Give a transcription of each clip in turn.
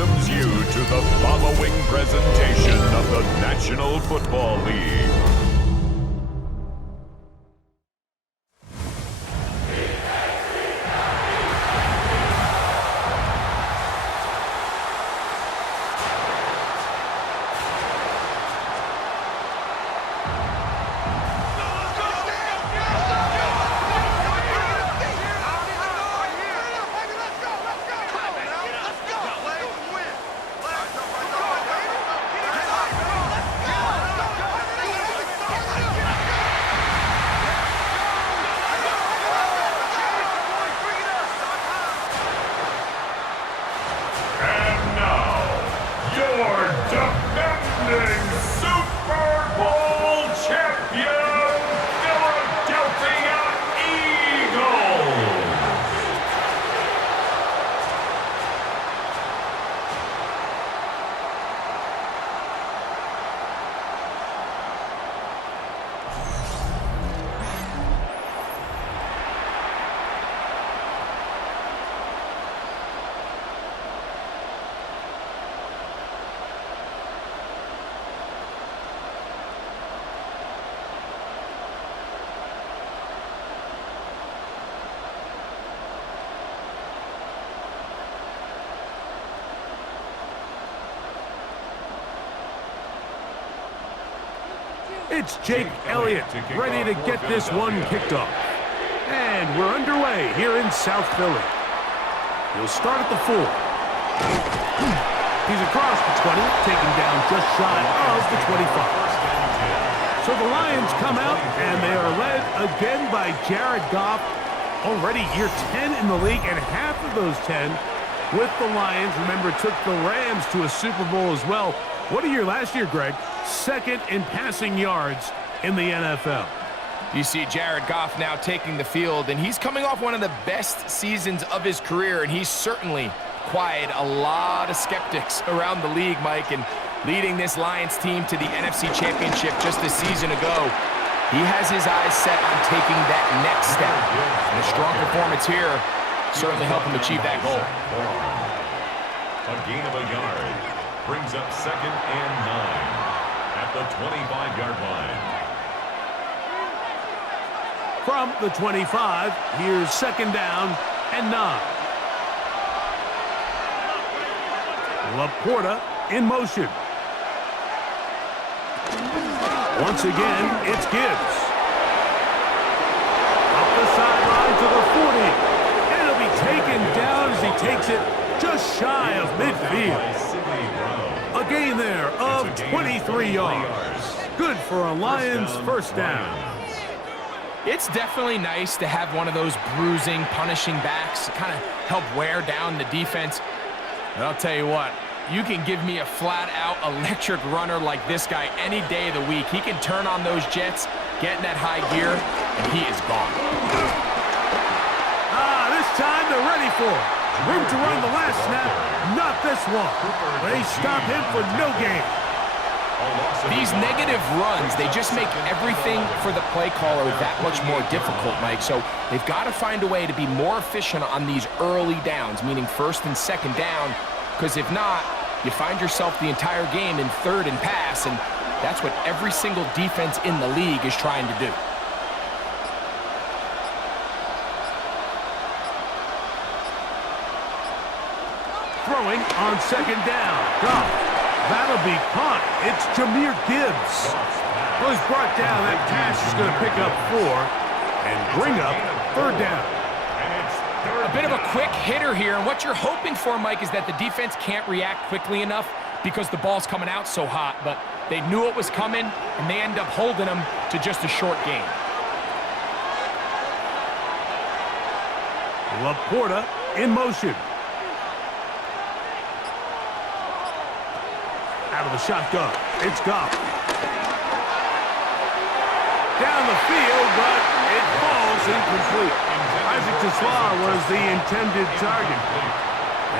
welcomes you to the following presentation of the National Football League. It's Jake Elliott ready to get this one kicked off. And we're underway here in South Philly. He'll start at the 4. He's across the 20, taken down just shy of the 25. So the Lions come out, and they are led again by Jared Goff. Already year 10 in the league, and half of those 10 with the Lions. Remember, took the Rams to a Super Bowl as well. What a year last year, Greg. Second in passing yards in the NFL. You see Jared Goff now taking the field, and he's coming off one of the best seasons of his career, and he's certainly quieted a lot of skeptics around the league, Mike, and leading this Lions team to the NFC Championship just a season ago. He has his eyes set on taking that next step, and a strong performance here certainly helped him achieve that goal. A gain of a yard brings up 2nd and 9 at the 25-yard line. From the 25, here's 2nd down and 9. Laporta in motion. Once again, it's Gibbs. Up the sideline to the 40. And it'll be taken down as he takes it just shy of midfield. A gain there of 23 yards. Good for a Lions first down. It's definitely nice to have one of those bruising, punishing backs to kind of help wear down the defense. And I'll tell you what, you can give me a flat-out electric runner like this guy any day of the week. He can turn on those jets, get in that high gear, and he is gone. This time they're ready for it. Room to run the last snap, not this one. They stop him for no gain. These negative runs, they just make everything for the play caller that much more difficult, Mike. So they've got to find a way to be more efficient on these early downs, meaning 1st and 2nd down, because if not, you find yourself the entire game in 3rd and pass, and that's what every single defense in the league is trying to do. Throwing on 2nd down. Goff. That'll be caught. It's Jahmyr Gibbs. Well, he's brought down. That pass is going to pick up 4 and bring up 3rd down. A bit of a quick hitter here, and what you're hoping for, Mike, is that the defense can't react quickly enough because the ball's coming out so hot, but they knew it was coming, and they end up holding them to just a short gain. Laporta in motion. Out of the shotgun, it's Goff. Down the field, but it falls incomplete. Isaac Tesla was the intended target.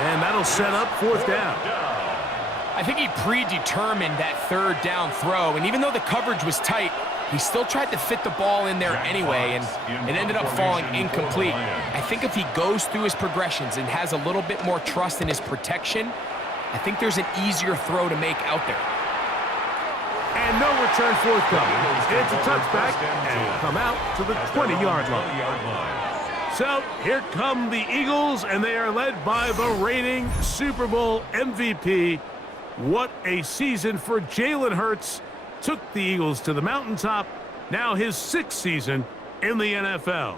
And that'll set up 4th down. I think he predetermined that 3rd down throw, and even though the coverage was tight, he still tried to fit the ball in there anyway, and it ended up falling incomplete. I think if he goes through his progressions and has a little bit more trust in his protection, I think there's an easier throw to make out there. And no return forthcoming. It's a touchback and come out to the 20-yard line. So here come the Eagles, and they are led by the reigning Super Bowl MVP. What a season for Jalen Hurts. Took the Eagles to the mountaintop. Now his 6th season in the NFL.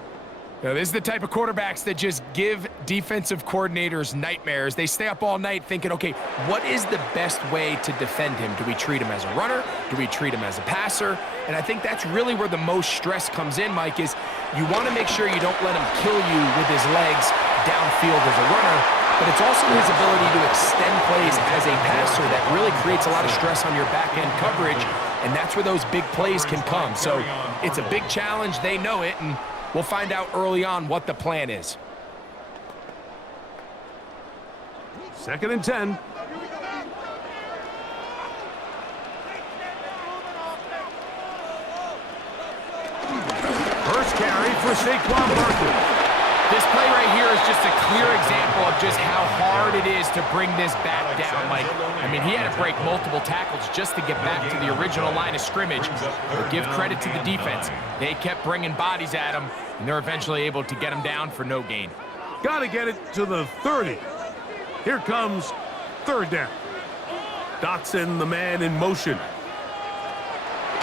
Now, this is the type of quarterbacks that just give defensive coordinators nightmares. They stay up all night thinking, okay, what is the best way to defend him? Do we treat him as a runner? Do we treat him as a passer? And I think that's really where the most stress comes in, Mike, is you want to make sure you don't let him kill you with his legs downfield as a runner, but it's also his ability to extend plays as a passer that really creates a lot of stress on your back-end coverage, and that's where those big plays can come. So it's a big challenge. They know it, and we'll find out early on what the plan is. 2nd and 10. First carry for Saquon Barkley. This play right here is just a clear example of just how hard it is to bring this back down, Mike. I mean, he had to break multiple tackles just to get back to the original line of scrimmage. But give credit to the defense. They kept bringing bodies at him, and they're eventually able to get him down for no gain. Got to get it to the 30. Here comes 3rd down. Dotson, the man in motion.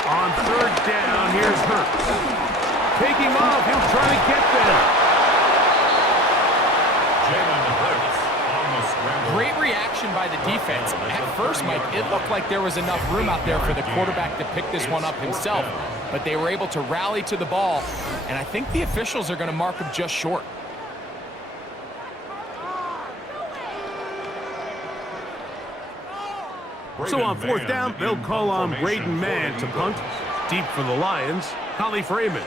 On 3rd down, here's Hurts. Taking off, he'll try to get there. Great reaction by the defense. At first, Mike, it looked like there was enough room out there for the quarterback to pick this one up himself, but they were able to rally to the ball, and I think the officials are going to mark him just short. So on 4th down, they'll call on Braden Mann to punt. Deep for the Lions, Holly Freeman.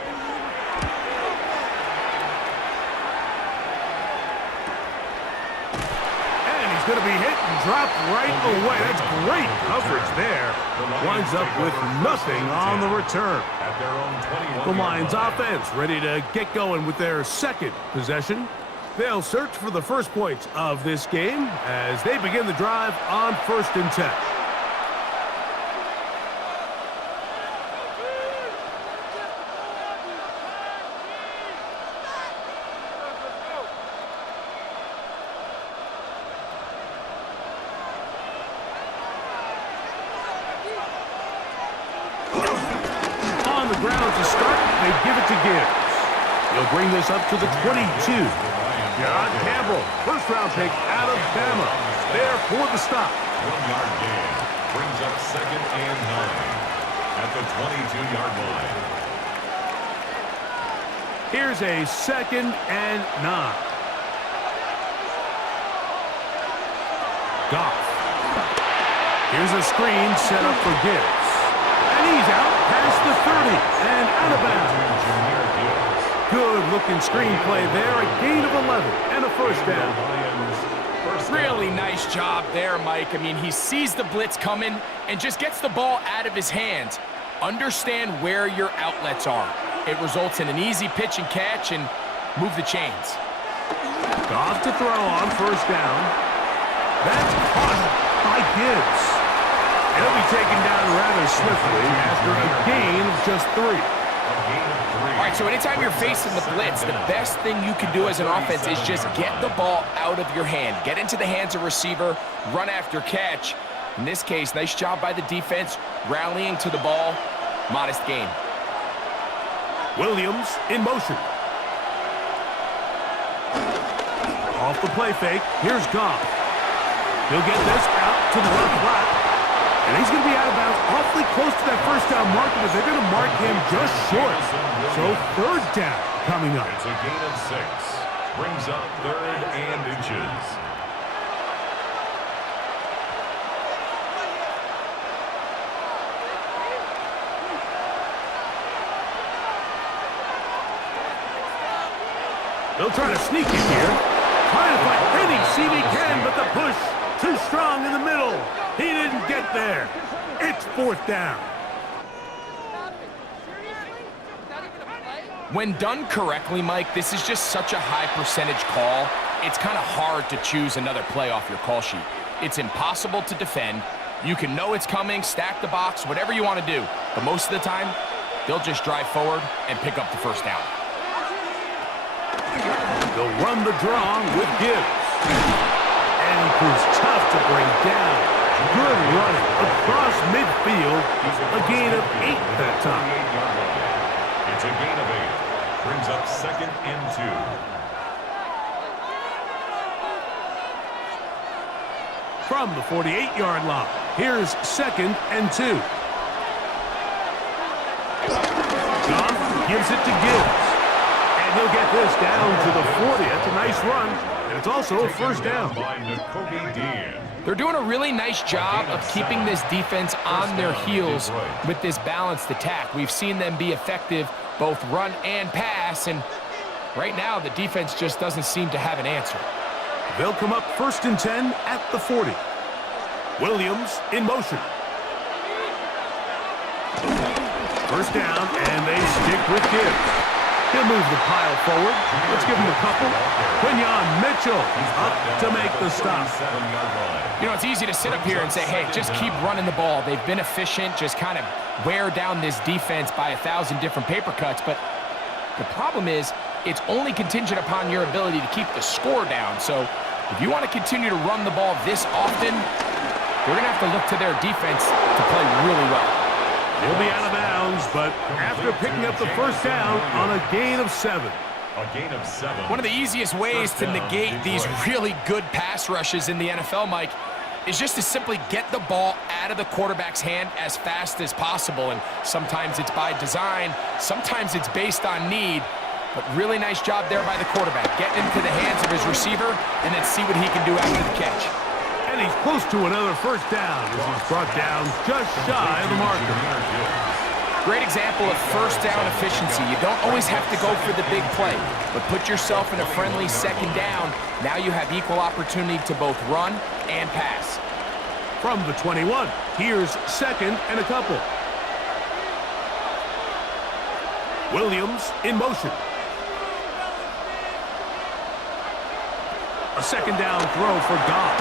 Going to be hit and dropped right away. That's great coverage there. Winds up with nothing on the return. The Lions offense ready to get going with their 2nd possession. They'll search for the first points of this game as they begin the drive on 1st and 10. He'll bring this up to the 22. John Campbell, first-round pick out of Bama. There for the stop. 1-yard gain. Brings up 2nd and 9 at the 22-yard line. Here's a 2nd and 9. Goff. Here's a screen set up for Gibbs. And he's out past the 30 and out of bounds. Good-looking screenplay there, a gain of 11 and a 1st down. Really nice job there, Mike. I mean, he sees the blitz coming and just gets the ball out of his hands. Understand where your outlets are. It results in an easy pitch and catch and move the chains. Goff to throw on 1st down. That's caught by Gibbs. He'll be taken down rather swiftly after a gain of just 3. All right, so anytime you're facing the blitz, the best thing you can do as an offense is just get the ball out of your hand. Get into the hands of receiver, run after catch. In this case, nice job by the defense, rallying to the ball. Modest gain. Williams in motion. Off the play fake, here's Goff. He'll get this out to the left flat. And he's going to be out of bounds awfully close to that 1st down marker, but they're going to mark him just short. So 3rd down coming up. It's a gain of 6. Brings up 3rd and inches. They'll try to sneak in here. Trying to find any seam he can, but the push too strong in the middle. He didn't get there. It's 4th down. When done correctly, Mike, this is just such a high percentage call. It's kind of hard to choose another play off your call sheet. it's impossible to defend. You can know it's coming, stack the box, whatever you want to do. But most of the time, they'll just drive forward and pick up the first down. They'll run the draw with Gibbs. And he proves tough to bring down. Good running across midfield. A gain of 8 that time. It's a gain of 8. Brings up 2nd and 2. From the 48-yard line, here's 2nd and 2. Goff gives it to Gibbs. And he'll get this down to the 40. That's a nice run. And it's also a first down. They're doing a really nice job of keeping this defense on their heels with this balanced attack. We've seen them be effective both run and pass, and right now the defense just doesn't seem to have an answer. They'll come up 1st and 10 at the 40. Williams in motion. First down, and they stick with Gibbs. He'll move the pile forward. Let's give him a couple. Quinyon Mitchell up to make the stop. You know, it's easy to sit up here and say, hey, just keep running the ball. They've been efficient, just kind of wear down this defense by 1,000 different paper cuts. But the problem is, it's only contingent upon your ability to keep the score down. So if you want to continue to run the ball this often, they're going to have to look to their defense to play really well. He'll be out of bounds, but after picking up the first down on a gain of 7. A gain of 7. One of the easiest ways to negate these really good pass rushes in the NFL, Mike, is just to simply get the ball out of the quarterback's hand as fast as possible. And sometimes it's by design, sometimes it's based on need. But really nice job there by the quarterback. Get into the hands of his receiver and then see what he can do after the catch. And he's close to another first down as he's brought down just shy of the marker. Great example of first down efficiency. You don't always have to go for the big play, but put yourself in a friendly second down. Now you have equal opportunity to both run and pass. From the 21, here's 2nd and a couple. Williams in motion. A second down throw for Goff.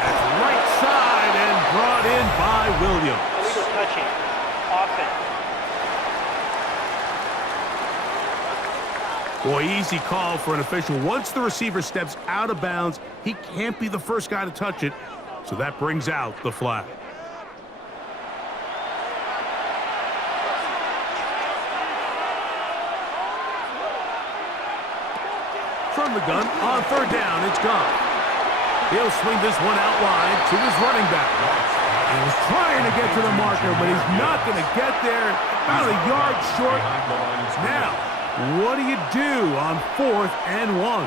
That's right side and brought in by Williams. Illegal touching. Offense. Boy, easy call for an official. Once the receiver steps out of bounds, he can't be the first guy to touch it. So that brings out the flag. From the gun, on 3rd down, it's Goff. He'll swing this one out wide to his running back. And he's trying to get to the marker, but he's not going to get there. About a yard short. Now, what do you do on 4th and 1?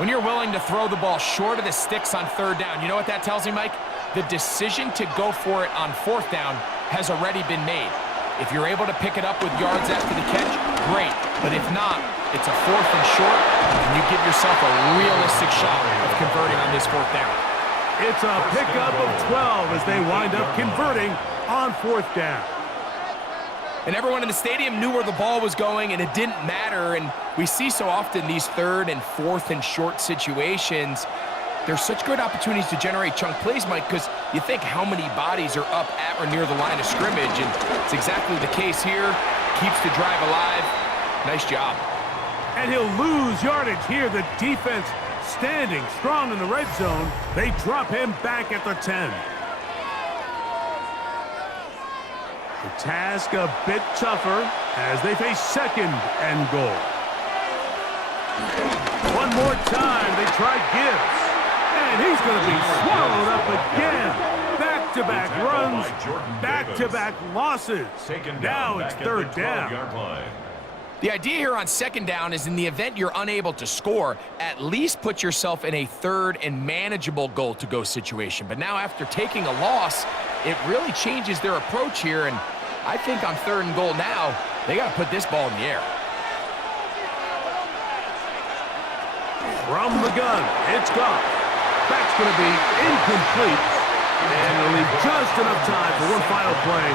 When you're willing to throw the ball short of the sticks on 3rd down, you know what that tells me, Mike? The decision to go for it on 4th down has already been made. If you're able to pick it up with yards after the catch, great. But if not, it's a 4th and short, and you give yourself a realistic shot of converting on this 4th down. It's a pickup of 12 as they wind up converting on 4th down. And everyone in the stadium knew where the ball was going, and it didn't matter. And we see so often these 3rd and 4th and short situations. There's such good opportunities to generate chunk plays, Mike, because you think how many bodies are up at or near the line of scrimmage, and it's exactly the case here. Keeps the drive alive. Nice job. And he'll lose yardage here. The defense standing strong in the red zone. They drop him back at the 10. The task a bit tougher as they face 2nd and goal. One more time, they try Gibbs. And he's going to be swallowed up again. Back-to-back runs, back-to-back losses. Now it's 3rd down. The idea here on 2nd down is in the event you're unable to score, at least put yourself in a 3rd and manageable goal-to-go situation. But now after taking a loss, it really changes their approach here. And I think on 3rd and goal now, they got to put this ball in the air. From the gun, it's Goff. That's going to be incomplete. And it'll leave just enough time for one final play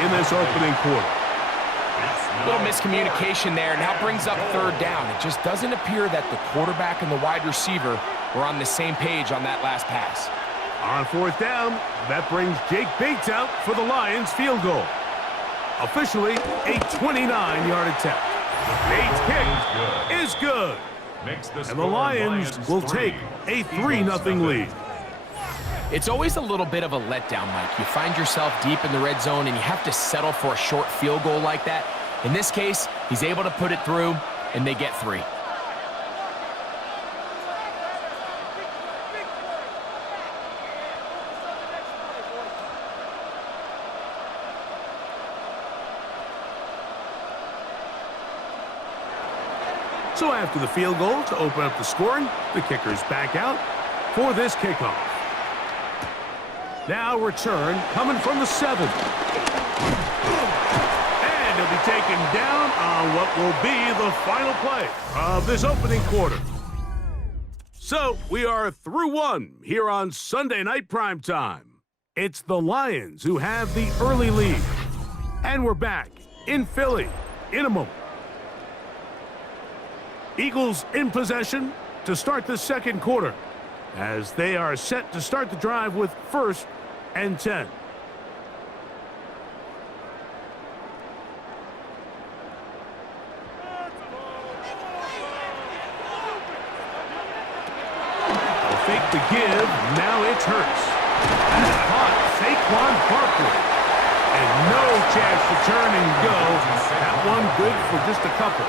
in this opening quarter. Little miscommunication there. Now brings up third down. It just doesn't appear that the quarterback and the wide receiver were on the same page on that last pass. On fourth down, that brings Jake Bates out for the Lions field goal. Officially a 29-yard attempt. Bates' kick is good. And the Lions will take a 3-0 lead. It's always a little bit of a letdown, Mike. You find yourself deep in the red zone and you have to settle for a short field goal like that. In this case, he's able to put it through, and they get 3. So after the field goal to open up the scoring, the kicker's back out for this kickoff. Now return coming from the 7. And he'll be taken down on what will be the final play of this opening quarter. So we are through one here on Sunday Night Primetime. It's the Lions who have the early lead. And we're back in Philly in a moment. Eagles in possession to start the second quarter as they are set to start the drive with 1st and 10. They'll fake the give. Now it's Hurts. That's caught. Saquon Barkley. And no chance to turn and go. That one good for just a couple.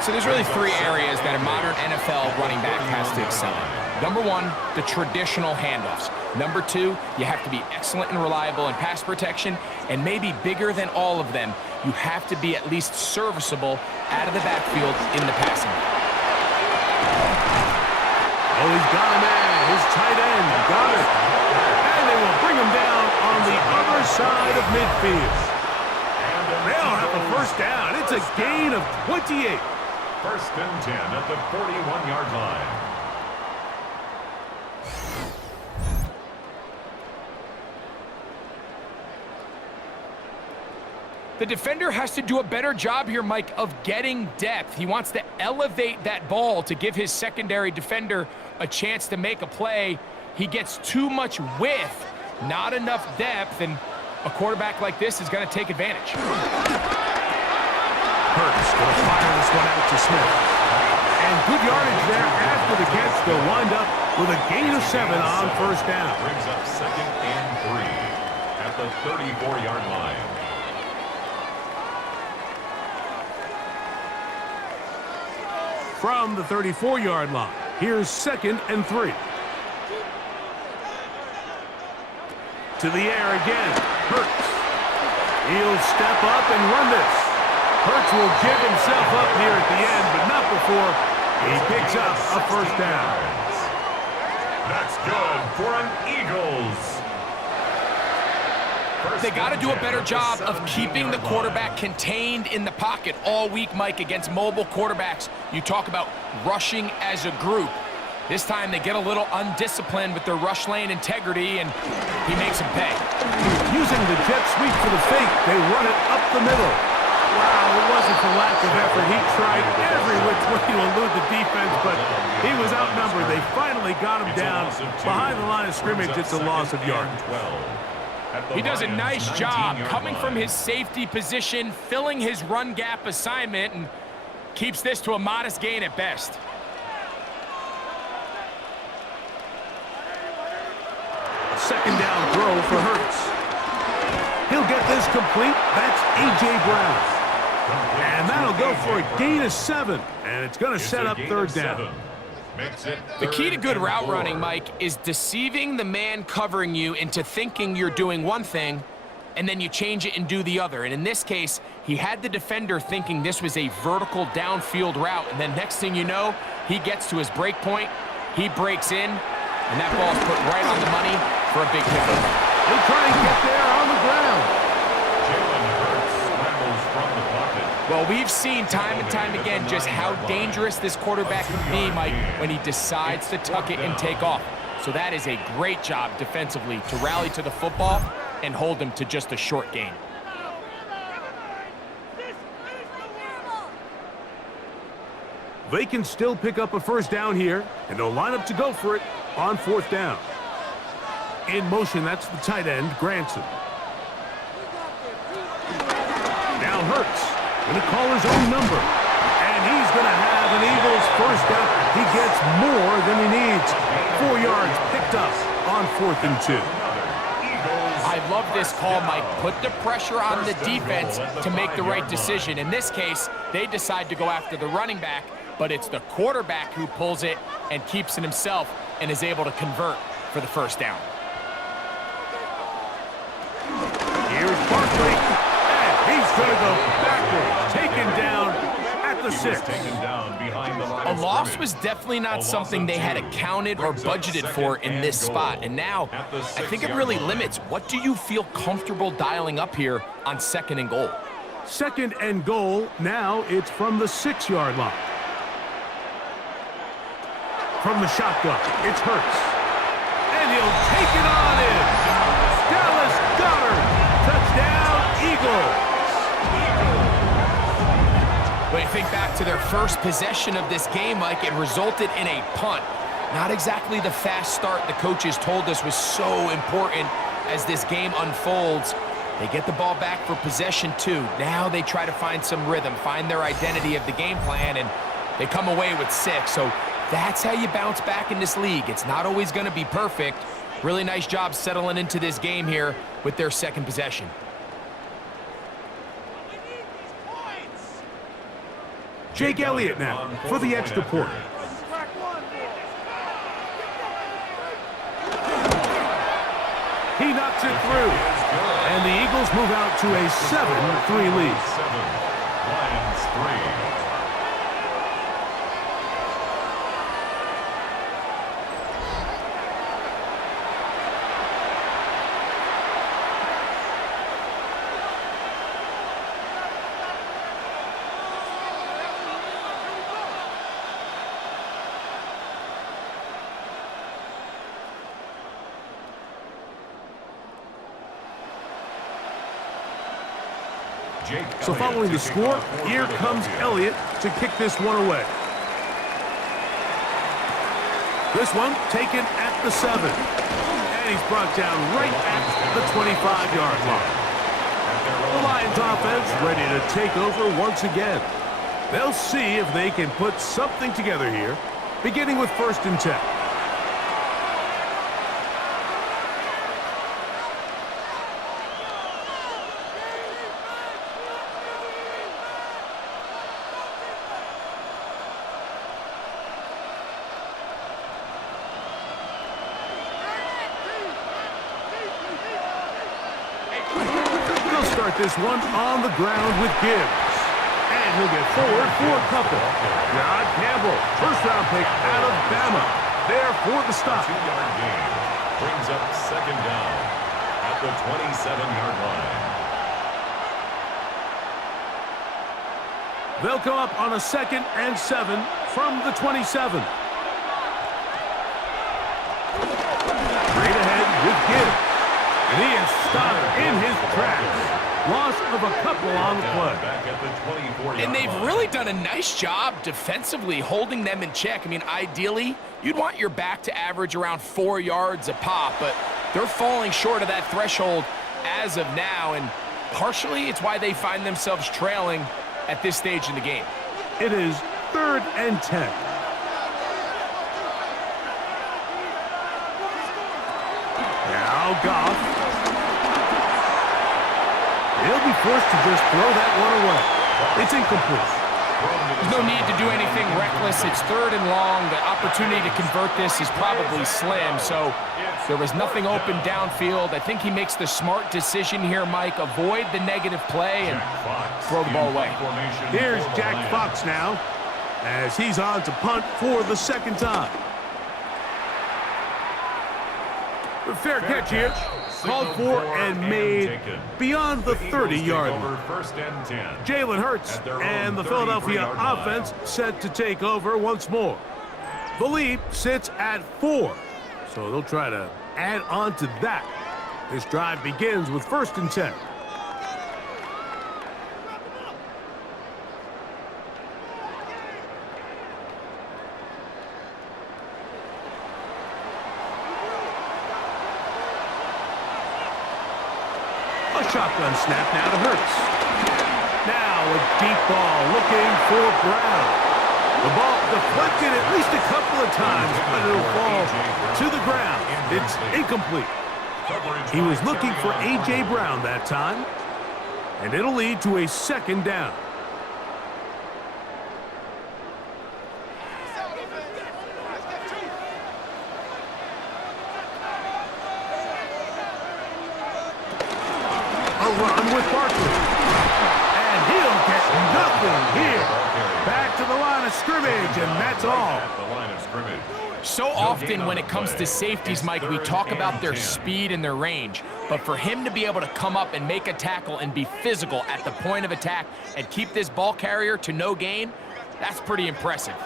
So there's really 3 areas that a modern NFL running back has to excel in. Number 1, the traditional handoffs. Number 2, you have to be excellent and reliable in pass protection. And maybe bigger than all of them, you have to be at least serviceable out of the backfield in the passing game. Oh, he's got a man. His tight end got it. And they will bring him down on the other side of midfield. They'll have a first down. It's a gain of 28. 1st and 10 at the 41-yard line. The defender has to do a better job here, Mike, of getting depth. He wants to elevate that ball to give his secondary defender a chance to make a play. He gets too much width, not enough depth, and a quarterback like this is going to take advantage. Hurts going to fire this one out to Smith. And good yardage there after the catch. They'll wind up with a gain of 7 on first down. Brings up 2nd and 3 at the 34-yard line. From the 34-yard line, here's 2nd and 3. To the air again. Hurts. He'll step up and run this. Hurts will give himself up here at the end, but not before he picks up a first down. That's good for an Eagles. They got to do a better job of keeping the quarterback contained in the pocket all week, Mike, against mobile quarterbacks. You talk about rushing as a group. This time they get a little undisciplined with their rush lane integrity, and he makes them pay. Using the jet sweep for the fake, they run it up the middle. Wow, it wasn't for lack of effort. He tried every which way to elude the defense, but he was outnumbered. They finally got him down behind the line of scrimmage. It's a loss of yards. He does a nice job coming from his safety position, filling his run gap assignment, and keeps this to a modest gain at best. A 2nd down throw for Hurts. He'll get this complete. That's A.J. Brown. And that'll go for a gain of 7. And it's going to set up 3rd down. The key to good route running, Mike, is deceiving the man covering you into thinking you're doing one thing, and then you change it and do the other. And in this case, he had the defender thinking this was a vertical downfield route, and then next thing you know, he gets to his break point, he breaks in, and that ball's put right on the money for a big pickup. They try and get there on the ground. Well, we've seen time and time again just how dangerous this quarterback can be, Mike, when he decides to tuck it and take off. So that is a great job defensively to rally to the football and hold him to just a short gain. They can still pick up a first down here, and they'll line up to go for it on 4th down. In motion, that's the tight end, Granson. Now Hurts going to call his own number, and he's going to have an Eagles first down. He gets more than he needs. 4 yards picked up on 4th and 2. I love this call, Mike. Put the pressure on the defense to make the right decision. In this case, they decide to go after the running back, but it's the quarterback who pulls it and keeps it himself and is able to convert for the first down. Here's Barkley, and he's going to go backwards, taken down at the 6. A loss was definitely not something they had accounted or budgeted for in this spot, and now I think it really limits. What do you feel comfortable dialing up here on 2nd and goal? 2nd and goal, now it's from the 6-yard line. From the shotgun, it's Hurts, and he'll take it on in. Dallas Goedert, touchdown, Eagles. When you think back to their first possession of this game, Mike, it resulted in a punt. Not exactly the fast start the coaches told us was so important as this game unfolds. They get the ball back for possession 2. Now they try to find some rhythm, find their identity of the game plan, and they come away with 6. So that's how you bounce back in this league. It's not always going to be perfect. Really nice job settling into this game here with their 2nd possession. Jake Elliott now for the extra point. He knocks it through, and the Eagles move out to a 7-3 lead. Lions 3. So following the score, here comes Elliott to kick this one away. This one taken at the 7. And he's brought down right at the 25-yard line. The Lions offense ready to take over once again. They'll see if they can put something together here, beginning with 1st and 10. This one on the ground with Gibbs. And he'll get forward for a couple. John Campbell, first-round pick out of Bama. There for the stop. 2-yard gain. Brings up 2nd down at the 27-yard line. They'll come up on a 2nd and 7 from the 27. Straight ahead with Gibbs. And he is stopped in his tracks. Loss of a couple on the play. And they've really done a nice job defensively holding them in check. I mean, ideally, you'd want your back to average around 4 yards a pop, but they're falling short of that threshold as of now, and partially it's why they find themselves trailing at this stage in the game. It is 3rd and 10. Now Goff. He'll be forced to just throw that one away. It's incomplete. There's no need to do anything reckless. It's 3rd and long. The opportunity to convert this is probably slim, so there was nothing open downfield. I think he makes the smart decision here, Mike. Avoid the negative play and throw the ball away. Here's Jack Fox now, as he's on to punt for the 2nd time. A fair catch here. Called for and made beyond the 30-yard line. Jalen Hurts and the Philadelphia offense set to take over once more. The lead sits at 4, so they'll try to add on to that. This drive begins with 1st and 10. A shotgun snap now to Hurts. Now a deep ball looking for Brown. The ball deflected at least a couple of times, but it'll fall to the ground. It's incomplete. He was looking for A.J. Brown that time, and it'll lead to a second down. A run with Barkley. And he'll get nothing here. Back to the line of scrimmage, and that's all. So often when it comes to safeties, Mike, we talk about their speed and their range. But for him to be able to come up and make a tackle and be physical at the point of attack and keep this ball carrier to no gain, that's pretty impressive.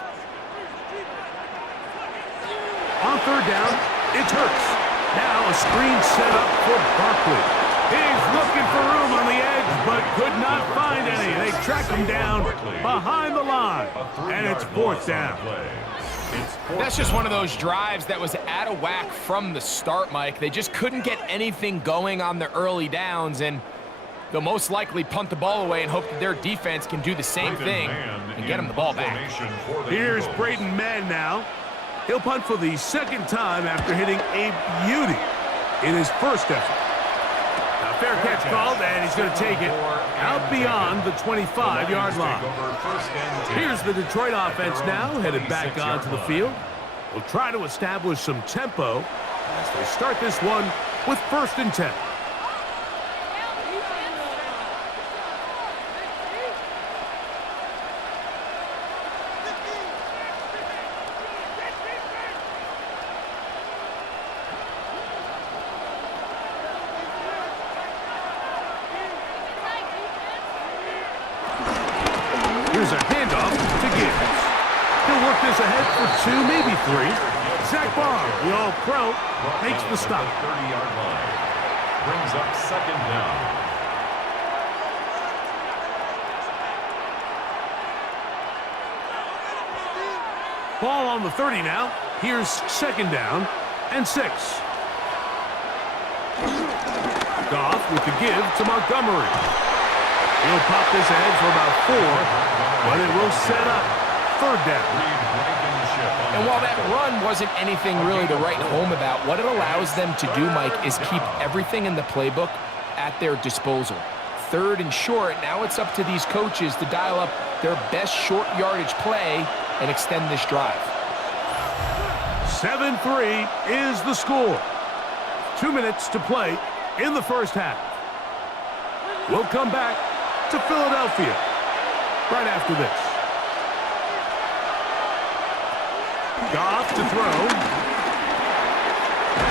On third down, it's Hurts. Now a screen set up for Barkley. He's looking for room on the edge, but could not find any. They track him down behind the line, and it's fourth down. That's just one of those drives that was out of whack from the start, Mike. They just couldn't get anything going on the early downs, and they'll most likely punt the ball away and hope that their defense can do the same thing and get them the ball back. Here's Braden Mann now. He'll punt for the second time after hitting a beauty in his first effort. A fair catch called, and he's going to take it out beyond the 25-yard line. Here's the Detroit offense now, headed back onto the field. We'll try to establish some tempo as they start this one with 1st and 10. Here's a handoff to Gibbs. He'll work this ahead for 2, maybe 3. Zach Barr, the All-Pro, makes the stop. 30-yard line. Brings up 2nd down. Ball on the 30 now. Here's 2nd down and 6. Goff with the give to Montgomery. He'll pop this ahead for about 4, but it will set up 3rd down. And while that run wasn't anything really to write home about, what it allows them to do, Mike, is keep everything in the playbook at their disposal. 3rd and short, now it's up to these coaches to dial up their best short yardage play and extend this drive. 7-3 is the score. 2 minutes to play in the first half. We'll come back to Philadelphia right after this. Goff to throw.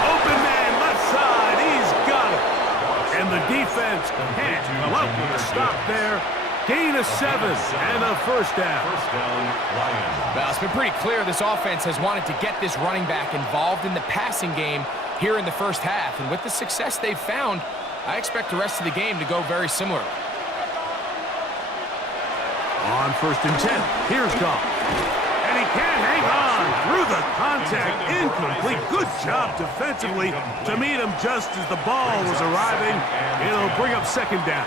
Open man, left side. He's got it. And the defense can't come up with a stop there. Gain of 7 and a 1st down. Well, it's been pretty clear this offense has wanted to get this running back involved in the passing game here in the first half. And with the success they've found, I expect the rest of the game to go very similar. On 1st and 10, here's Goff. And he can't hang on through the contact. Incomplete. Good job defensively to meet him just as the ball was arriving. It'll bring up 2nd down.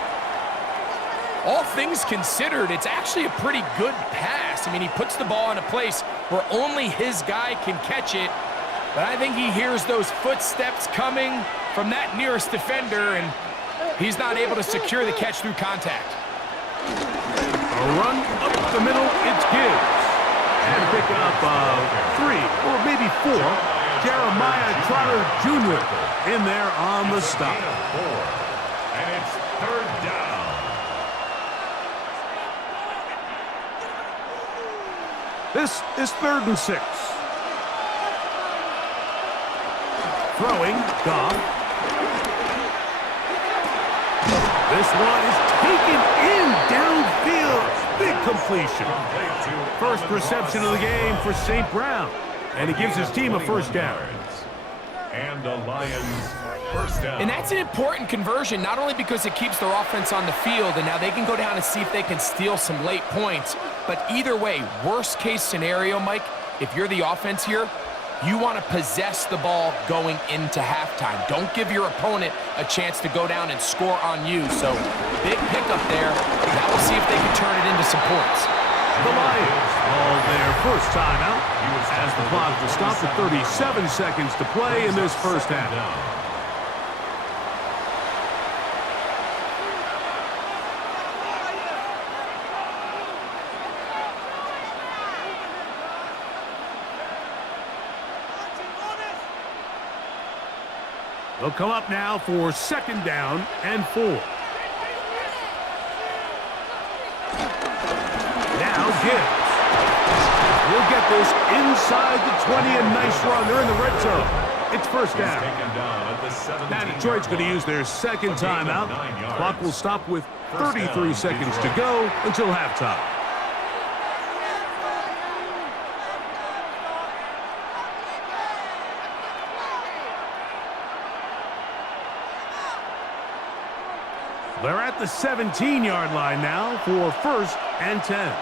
All things considered, it's actually a pretty good pass. I mean, he puts the ball in a place where only his guy can catch it. But I think he hears those footsteps coming from that nearest defender, and he's not able to secure the catch through contact. A run up the middle, it's Gibbs. And pick up 3 or maybe 4. Jeremiah Trotter Jr. in there on the stop. And it's 3rd down. This is 3rd and 6. Throwing, Goff. This one is taken in downfield. Big completion. First reception of the game for St. Brown. And he gives his team a 1st down. And the Lions 1st down. And that's an important conversion, not only because it keeps their offense on the field, and now they can go down and see if they can steal some late points, but either way, worst case scenario, Mike, if you're the offense here, You want to possess the ball going into halftime. Don't give your opponent a chance to go down and score on you. So, big pickup there. Now we'll see if they can turn it into some points. The Lions call their first timeout as the clock will stop at 37 seconds to play in this first half. They'll come up now for second down and 4. Now Gibbs. He'll get this inside the 20, a nice run. They're in the red zone. It's first down. Now Detroit's going to use their second timeout. Clock will stop with 33 seconds to go until halftime. They're at the 17-yard line now for first and 10.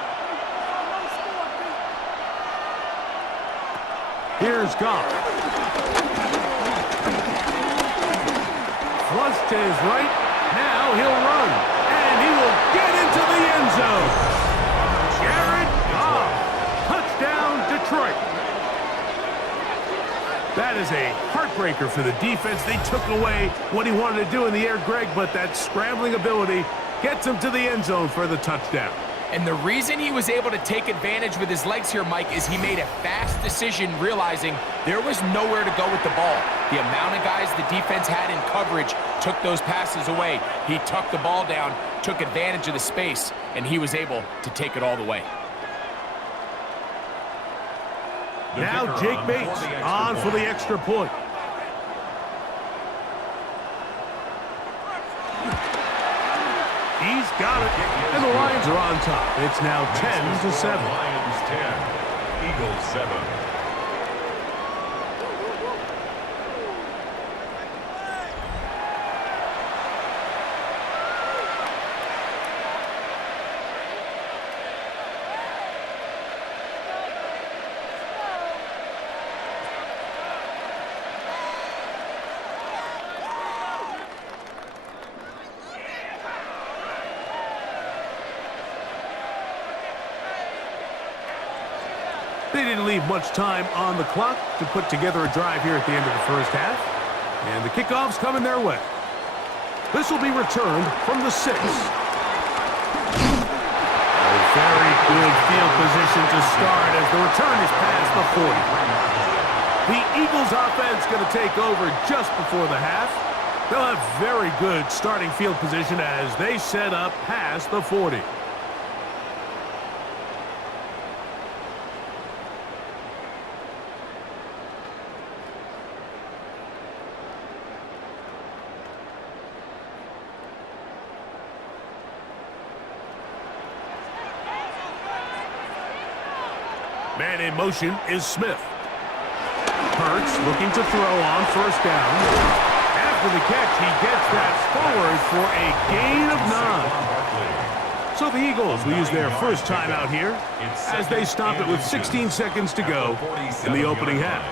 Here's Goff. Flush to his right. Now he'll run. And he will get into the end zone. Jared Goff. Touchdown, Detroit. That is a heartbreaker for the defense. They took away what he wanted to do in the air, Greg, but that scrambling ability gets him to the end zone for the touchdown. And the reason he was able to take advantage with his legs here, Mike, is he made a fast decision realizing there was nowhere to go with the ball. The amount of guys the defense had in coverage took those passes away. He tucked the ball down, took advantage of the space, and he was able to take it all the way. Now Jake Bates on for the extra point. He's got it, and the Lions are on top. It's now 10-7. Lions 10, Eagles 7. They didn't leave much time on the clock to put together a drive here at the end of the first half. And the kickoff's coming their way. This will be returned from the 6. A very good field position to start as the return is past the 40. The Eagles offense going to take over just before the half. They'll have very good starting field position as they set up past the 40. Man in motion is Smith. Hurts looking to throw on first down. After the catch, he gets that forward for a gain of 9. So the Eagles will use their first timeout here as they stop it with 16 seconds to go in the opening half.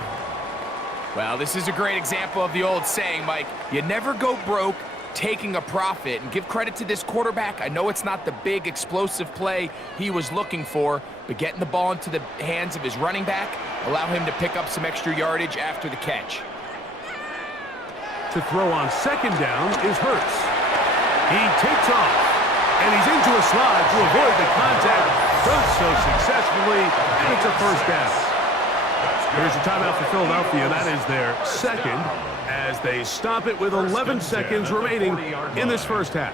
Well, this is a great example of the old saying, Mike. You never go broke taking a profit, and give credit to this quarterback. I know it's not the big explosive play he was looking for, but getting the ball into the hands of his running back allow him to pick up some extra yardage after the catch. To throw on second down is Hurts. He takes off, and he's into a slide to avoid the contact. Does so successfully, and it's a first down. Here's a timeout for Philadelphia. That is their second, as they stop it with 11 seconds remaining in this first half.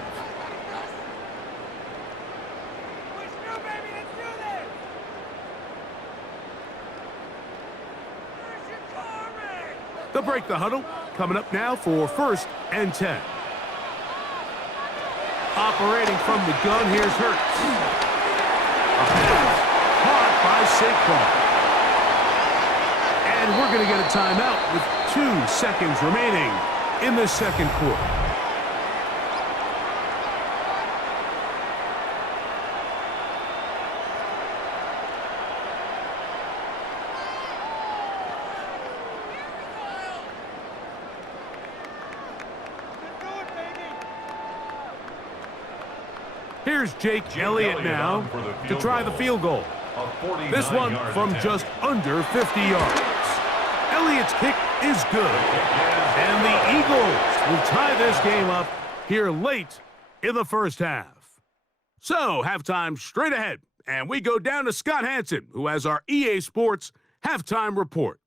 They'll break the huddle. Coming up now for first and 10. Operating from the gun, here's Hurts. A pass caught by Saquon. And we're going to get a timeout with 2 seconds remaining in the second quarter. Here's Jake Elliott now to try the field goal. This one from just under 50 yards. Elliott's kick is good. And the Eagles will tie this game up here late in the first half. So, halftime straight ahead. And we go down to Scott Hansen, who has our EA Sports halftime report.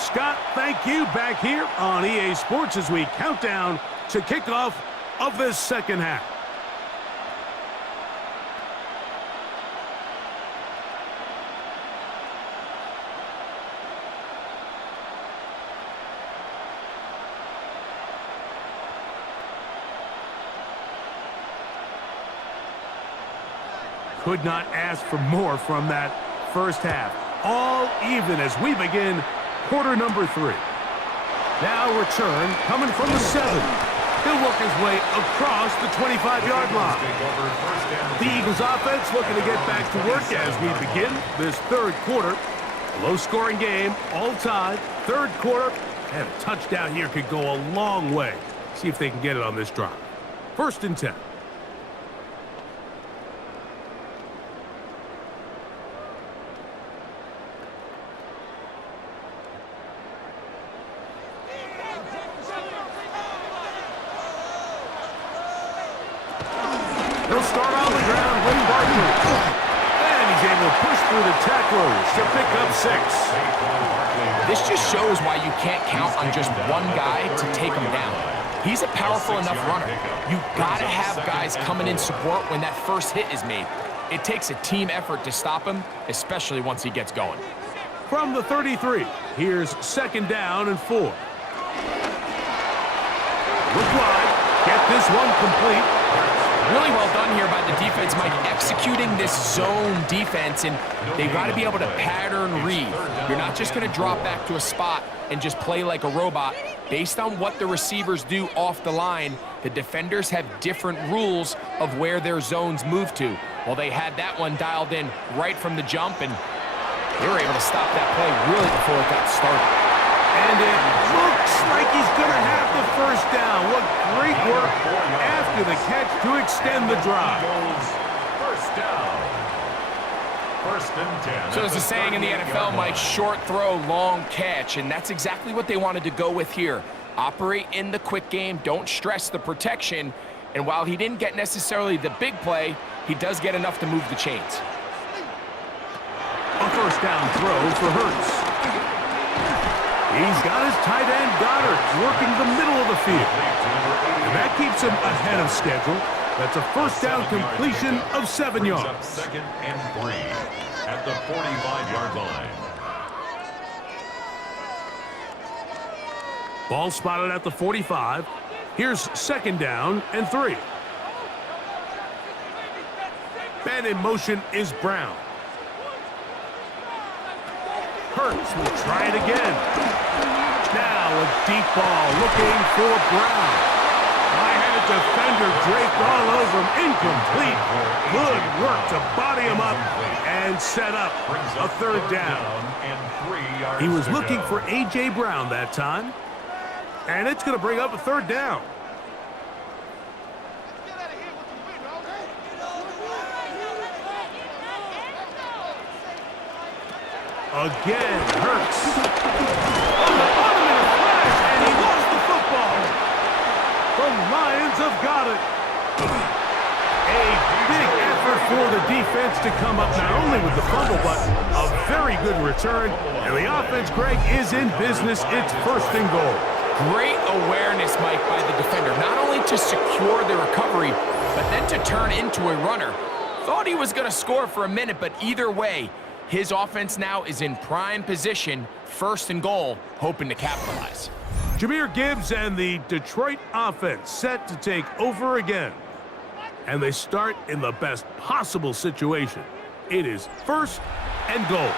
Scott, thank you. Back here on EA Sports as we count down to kickoff of this second half. Could not ask for more from that first half. All even as we begin quarter number 3. Now return coming from the 7. He'll work his way across the 25-yard line. The Eagles offense looking to get back to work as we begin this third quarter. A low-scoring game, all tied. Third quarter, and a touchdown here could go a long way. See if they can get it on this drive. 1st and 10. He'll start on the ground with Barkley. And he's able to push through the tacklers to pick up 6. This just shows why you can't count on just one guy to take him down. He's a powerful enough runner. You've got to have guys coming in support when that first hit is made. It takes a team effort to stop him, especially once he gets going. From the 33, here's 2nd down and 4. Look wide. Get this one complete. Really well done here by the defense, Mike, executing this zone defense, and they've got to be able to pattern read. You're not just going to drop back to a spot and just play like a robot. Based on what the receivers do off the line, the defenders have different rules of where their zones move to. Well, they had that one dialed in right from the jump, and they were able to stop that play really before it got started. And it looks like he's going to have the first down. What great work after the catch to extend the drive. First down. 1st and 10. So there's a saying in the NFL, Mike, short throw, long catch, and that's exactly what they wanted to go with here. Operate in the quick game, don't stress the protection, and while he didn't get necessarily the big play, he does get enough to move the chains. A first down throw for Hurts. He's got his tight end Goddard working the middle of the field. And that keeps him ahead of schedule. That's a first down completion of 7 yards. 2nd and 3 at the 45-yard line. Ball spotted at the 45. Here's 2nd down and 3. Man in motion is Brown. Hurts will try it again. Now a deep ball looking for Brown. I had a defender draped all over him. Incomplete. Good work to body him up and set up a 3rd down. He was looking for A.J. Brown that time. And it's going to bring up a 3rd down. Again, Hurts. On him in a flash, and he lost the football. The Lions have got it. A big effort for the defense to come up not only with the fumble, but a very good return. And the offense, Greg, is in business. It's 1st and goal. Great awareness, Mike, by the defender. Not only to secure the recovery, but then to turn into a runner. Thought he was going to score for a minute, but either way, his offense now is in prime position, 1st and goal, hoping to capitalize. Jahmyr Gibbs and the Detroit offense set to take over again. And they start in the best possible situation. It is 1st and goal.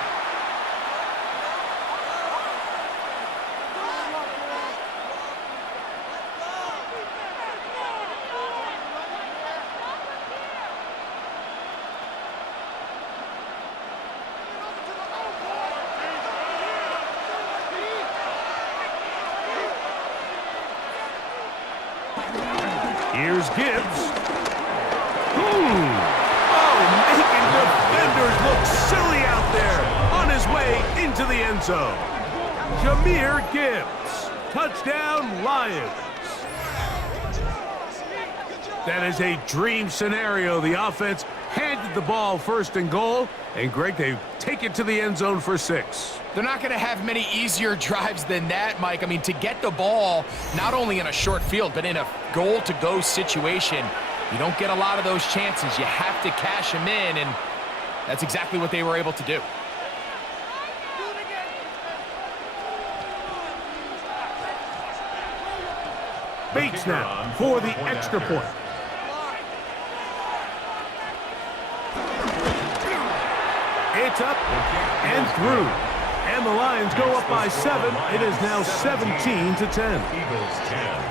Here's Gibbs. Oh, making defenders look silly out there on his way into the end zone. Jahmyr Gibbs. Touchdown, Lions. That is a dream scenario. The offense handed the ball first and goal, and Greg, they take it to the end zone for 6. They're not going to have many easier drives than that, Mike. I mean, to get the ball, not only in a short field, but in a goal-to-go situation, you don't get a lot of those chances. You have to cash them in, and that's exactly what they were able to do. Bates now for the extra point. It's up and through. And the Lions go up by 7. It is now 17-10. Eagles 10.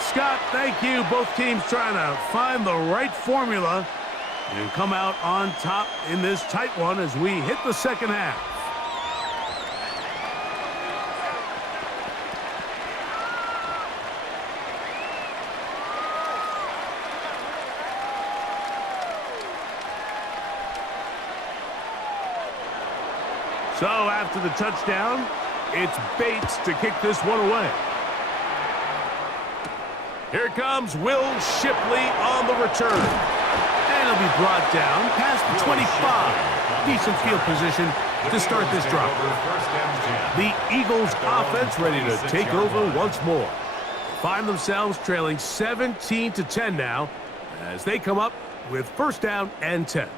Scott, thank you. Both teams trying to find the right formula and come out on top in this tight one as we hit the second half. So after the touchdown, it's Bates to kick this one away. Here comes Will Shipley on the return. And he'll be brought down past the 25. Decent field position to start this drive. The Eagles offense ready to take over once more. Find themselves trailing 17-10 now as they come up with first down and 10.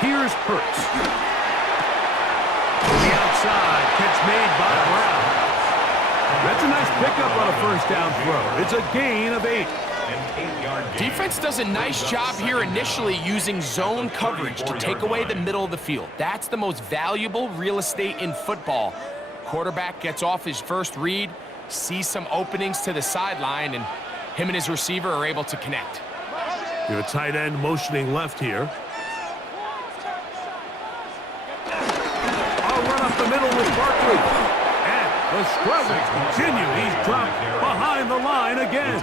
Here's Hurts. To the outside, catch made by Brown. That's a nice pickup on a first down throw. It's a gain of 8. Defense does a nice job here initially using zone coverage to take away the middle of the field. That's the most valuable real estate in football. Quarterback gets off his first read, sees some openings to the sideline, and him and his receiver are able to connect. You have a tight end motioning left here. The middle with Barkley. And the struggles continue. He's dropped behind the line again.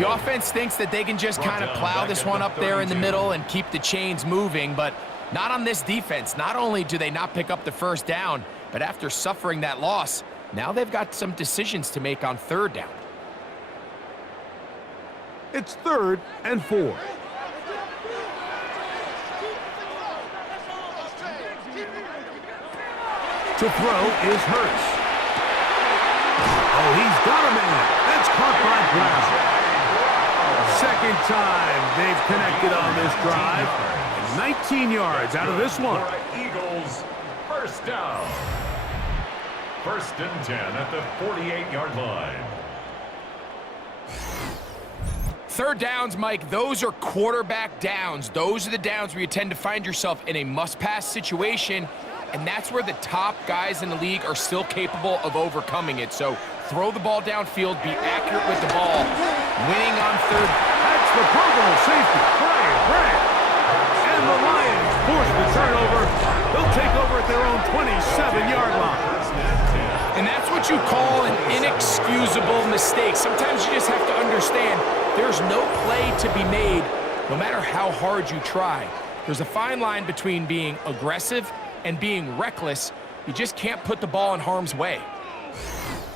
The offense thinks that they can just kind of plow this one up there in the middle and keep the chains moving, but not on this defense. Not only do they not pick up the first down, but after suffering that loss, now they've got some decisions to make on third down. It's 3rd and 4. To throw is Hurts. Oh, he's got a man. That's caught by Brown. Second time they've connected on this drive. 19 yards out of this one. Eagles, first down. 1st and 10 at the 48-yard line. Third downs, Mike, those are quarterback downs. Those are the downs where you tend to find yourself in a must-pass situation, and that's where the top guys in the league are still capable of overcoming it. So throw the ball downfield, be accurate with the ball. Winning on third. That's the personal safety. Brian. And the Lions force the turnover. They'll take over at their own 27-yard line. And that's what you call an inexcusable mistake. Sometimes you just have to understand there's no play to be made, no matter how hard you try. There's a fine line between being aggressive and being reckless. You just can't put the ball in harm's way.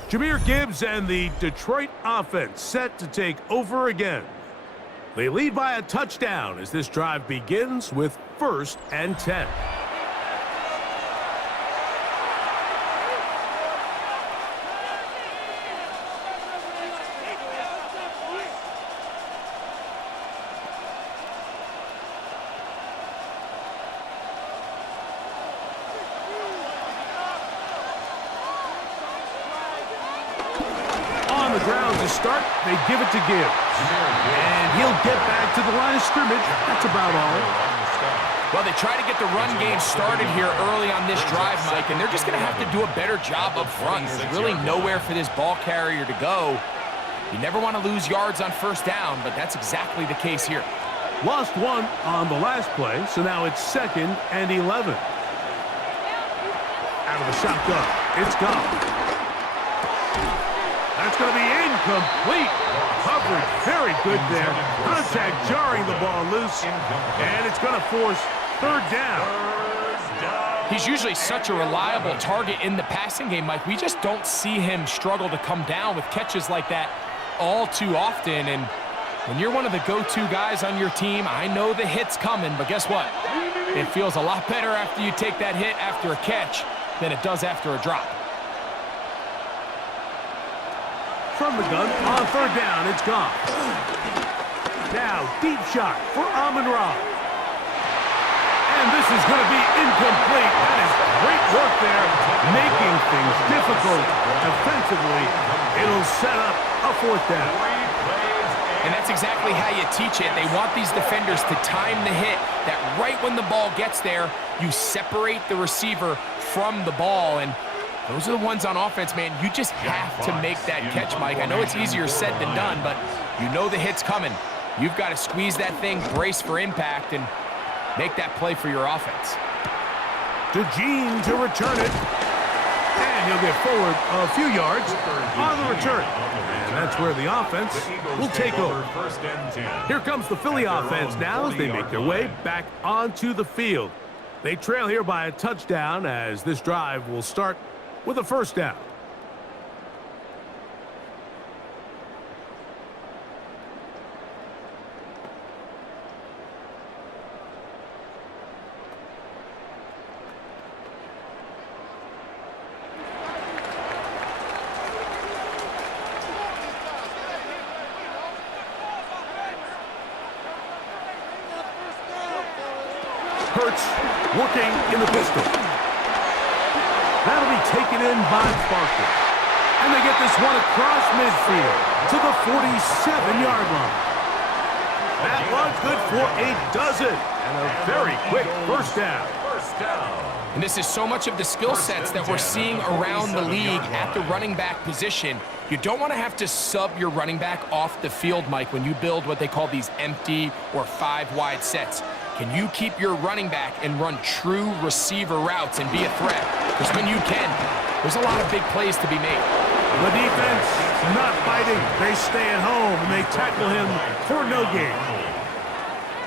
Jahmyr Gibbs and the Detroit offense set to take over again. They lead by a touchdown as this drive begins with 1st and 10. The ground to start, they give it to Gibbs. And he'll get back to the line of scrimmage. That's about all. Well, they try to get the run game started here early on this drive, Mike, and they're just going to have to do a better job up front. There's really nowhere for this ball carrier to go. You never want to lose yards on first down, but that's exactly the case here. Lost one on the last play, so now it's 2nd and 11. Out of the shotgun, it's gone. That's going to be incomplete. Coverage very good there. Contact jarring the ball loose, and it's going to force 3rd down. He's usually such a reliable target in the passing game, Mike. We just don't see him struggle to come down with catches like that all too often. And when you're one of the go-to guys on your team, I know the hit's coming, but guess what? It feels a lot better after you take that hit after a catch than it does after a drop. From the gun, on 3rd down, it's gone. Now, deep shot for Amon-Ra. And this is going to be incomplete. That is great work there, making things difficult defensively. It'll set up a 4th down. And that's exactly how you teach it. They want these defenders to time the hit, that right when the ball gets there, you separate the receiver from the ball. And those are the ones on offense, man. You just have to make that catch, Mike. I know it's easier said than done, but you know the hit's coming. You've got to squeeze that thing, brace for impact, and make that play for your offense. DeJean to return it. And he'll get forward a few yards on the return. And that's where the offense will take over. Here comes the Philly offense now as they make their way back onto the field. They trail here by a touchdown as this drive will start with a 1st down. Hurts working in the pistol. That'll be taken in by Barker. And they get this one across midfield to the 47-yard line. That one good for a dozen. And a very quick 1st down. And this is so much of the skill sets that we're seeing around the league at the running back position. You don't want to have to sub your running back off the field, Mike, when you build what they call these empty or 5-wide sets. Can you keep your running back and run true receiver routes and be a threat? Because when you can, there's a lot of big plays to be made. The defense not fighting. They stay at home and they tackle him for no gain.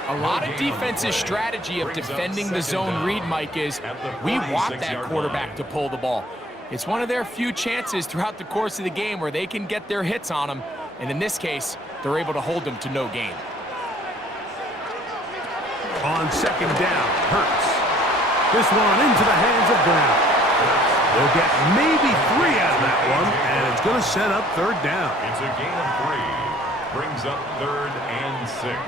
A lot of defense's strategy of defending the zone read, Mike, is we want that quarterback to pull the ball. It's one of their few chances throughout the course of the game where they can get their hits on them, and in this case, they're able to hold them to no gain. On 2nd down, Hurts. This one into the hands of Brown. They'll get maybe 3 out of that one, and it's going to set up 3rd down. It's a gain of 3. Brings up 3rd and 6.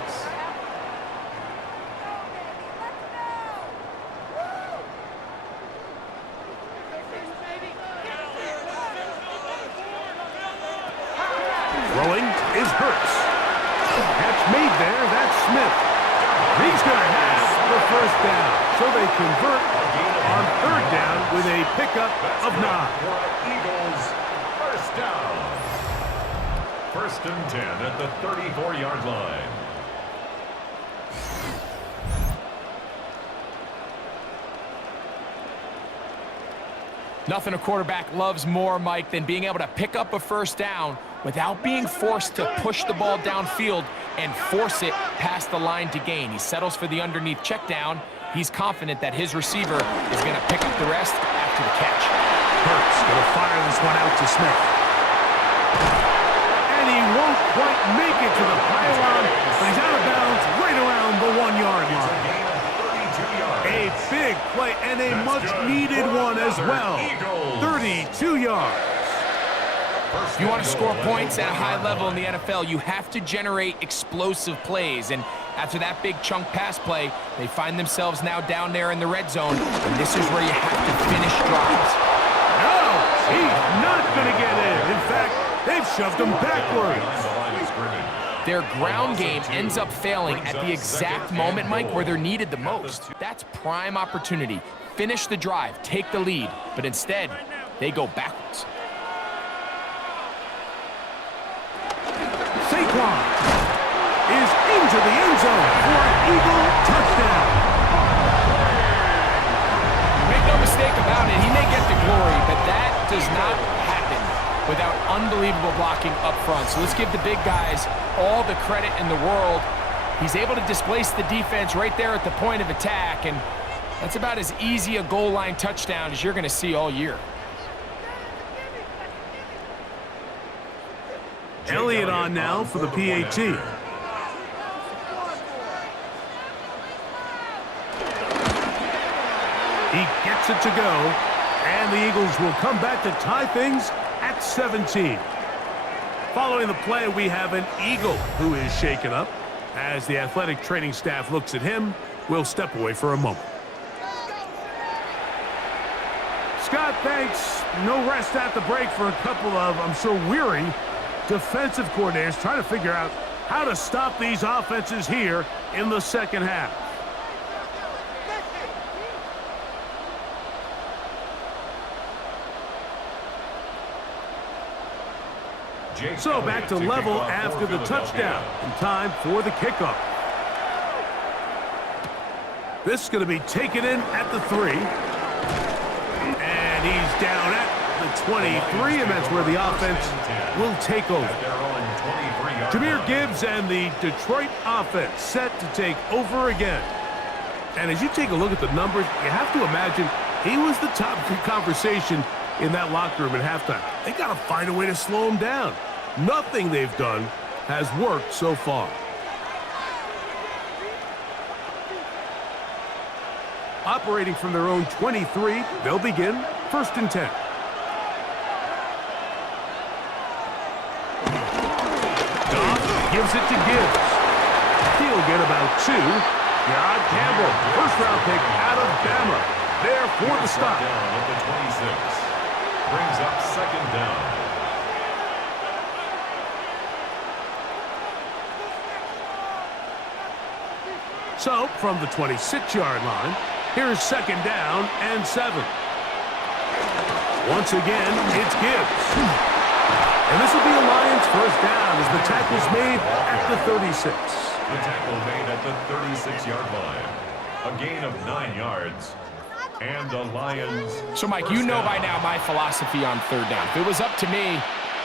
Throwing is Hurts. Catch made there, that's Smith. He's going to have the 1st down. So they convert on 3rd down with a pickup of 9. Eagles, 1st down. 1st and 10 at the 34-yard line. Nothing a quarterback loves more, Mike, than being able to pick up a 1st down without being forced to push the ball downfield and force it past the line to gain. He settles for the underneath check down. He's confident that his receiver is going to pick up the rest after the catch. Hurts going to fire this one out to Smith. And he won't quite make it to the pylon, but he's out of bounds right around the 1-yard line. A big play and a much-needed one as well. 32 yards. If you want to score points at a high level in the NFL, you have to generate explosive plays. And after that big chunk pass play, they find themselves now down there in the red zone. And this is where you have to finish drives. No, he's not going to get in. In fact, they've shoved him backwards. their ground game ends up failing at the exact moment, Mike, where they're needed the most. That's prime opportunity. Finish the drive, take the lead, but instead, they go backwards. Saquon is into the end zone for an Eagle touchdown. Make no mistake about it, he may get the glory, but that does not happen without unbelievable blocking up front. So let's give the big guys all the credit in the world. He's able to displace the defense right there at the point of attack, and that's about as easy a goal line touchdown as you're going to see all year. Elliott on now for the PAT. He gets it to go, and the Eagles will come back to tie things at 17. Following the play, we have an Eagle who is shaken up. As the athletic training staff looks at him, we'll step away for a moment. Scott, thanks. No rest at the break for a couple of, I'm sure, weary defensive coordinators trying to figure out how to stop these offenses here in the second half. So back to level after the touchdown, and time for the kickoff. This is going to be taken in at the 3. And he's down at the 23, and that's where the offense will take over. Jahmyr Gibbs and the Detroit offense set to take over again. And as you take a look at the numbers, you have to imagine he was the top conversation in that locker room at halftime. They got to find a way to slow him down. Nothing they've done has worked so far. Operating from their own 23, they'll begin 1st and 10. Goff gives it to Gibbs. He'll get about 2. Gerard Campbell, first-round pick out of Bama. There for the stop. Down at the 26. Brings up 2nd down. So, from the 26-yard line, here's 2nd down and 7. Once again, it's Gibbs. And this will be a Lions first down as the tackle's made at the 36. The tackle made at the 36-yard line. A gain of 9 yards. And the Lions. So, Mike, you know by now my philosophy on 3rd down. If it was up to me,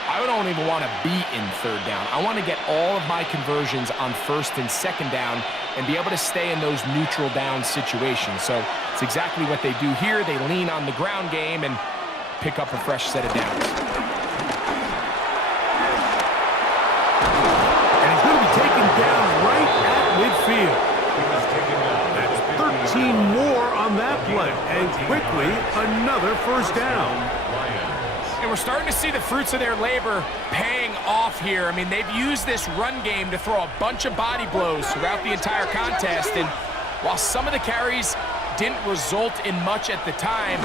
I don't even want to be in 3rd down. I want to get all of my conversions on 1st and 2nd down and be able to stay in those neutral down situations. So it's exactly what they do here. They lean on the ground game and pick up a fresh set of downs. And he's going to be taken down right at midfield. That's 13 more on that play. And quickly, another first down. And we're starting to see the fruits of their labor paying off here. I mean, they've used this run game to throw a bunch of body blows throughout the entire contest. And while some of the carries didn't result in much at the time,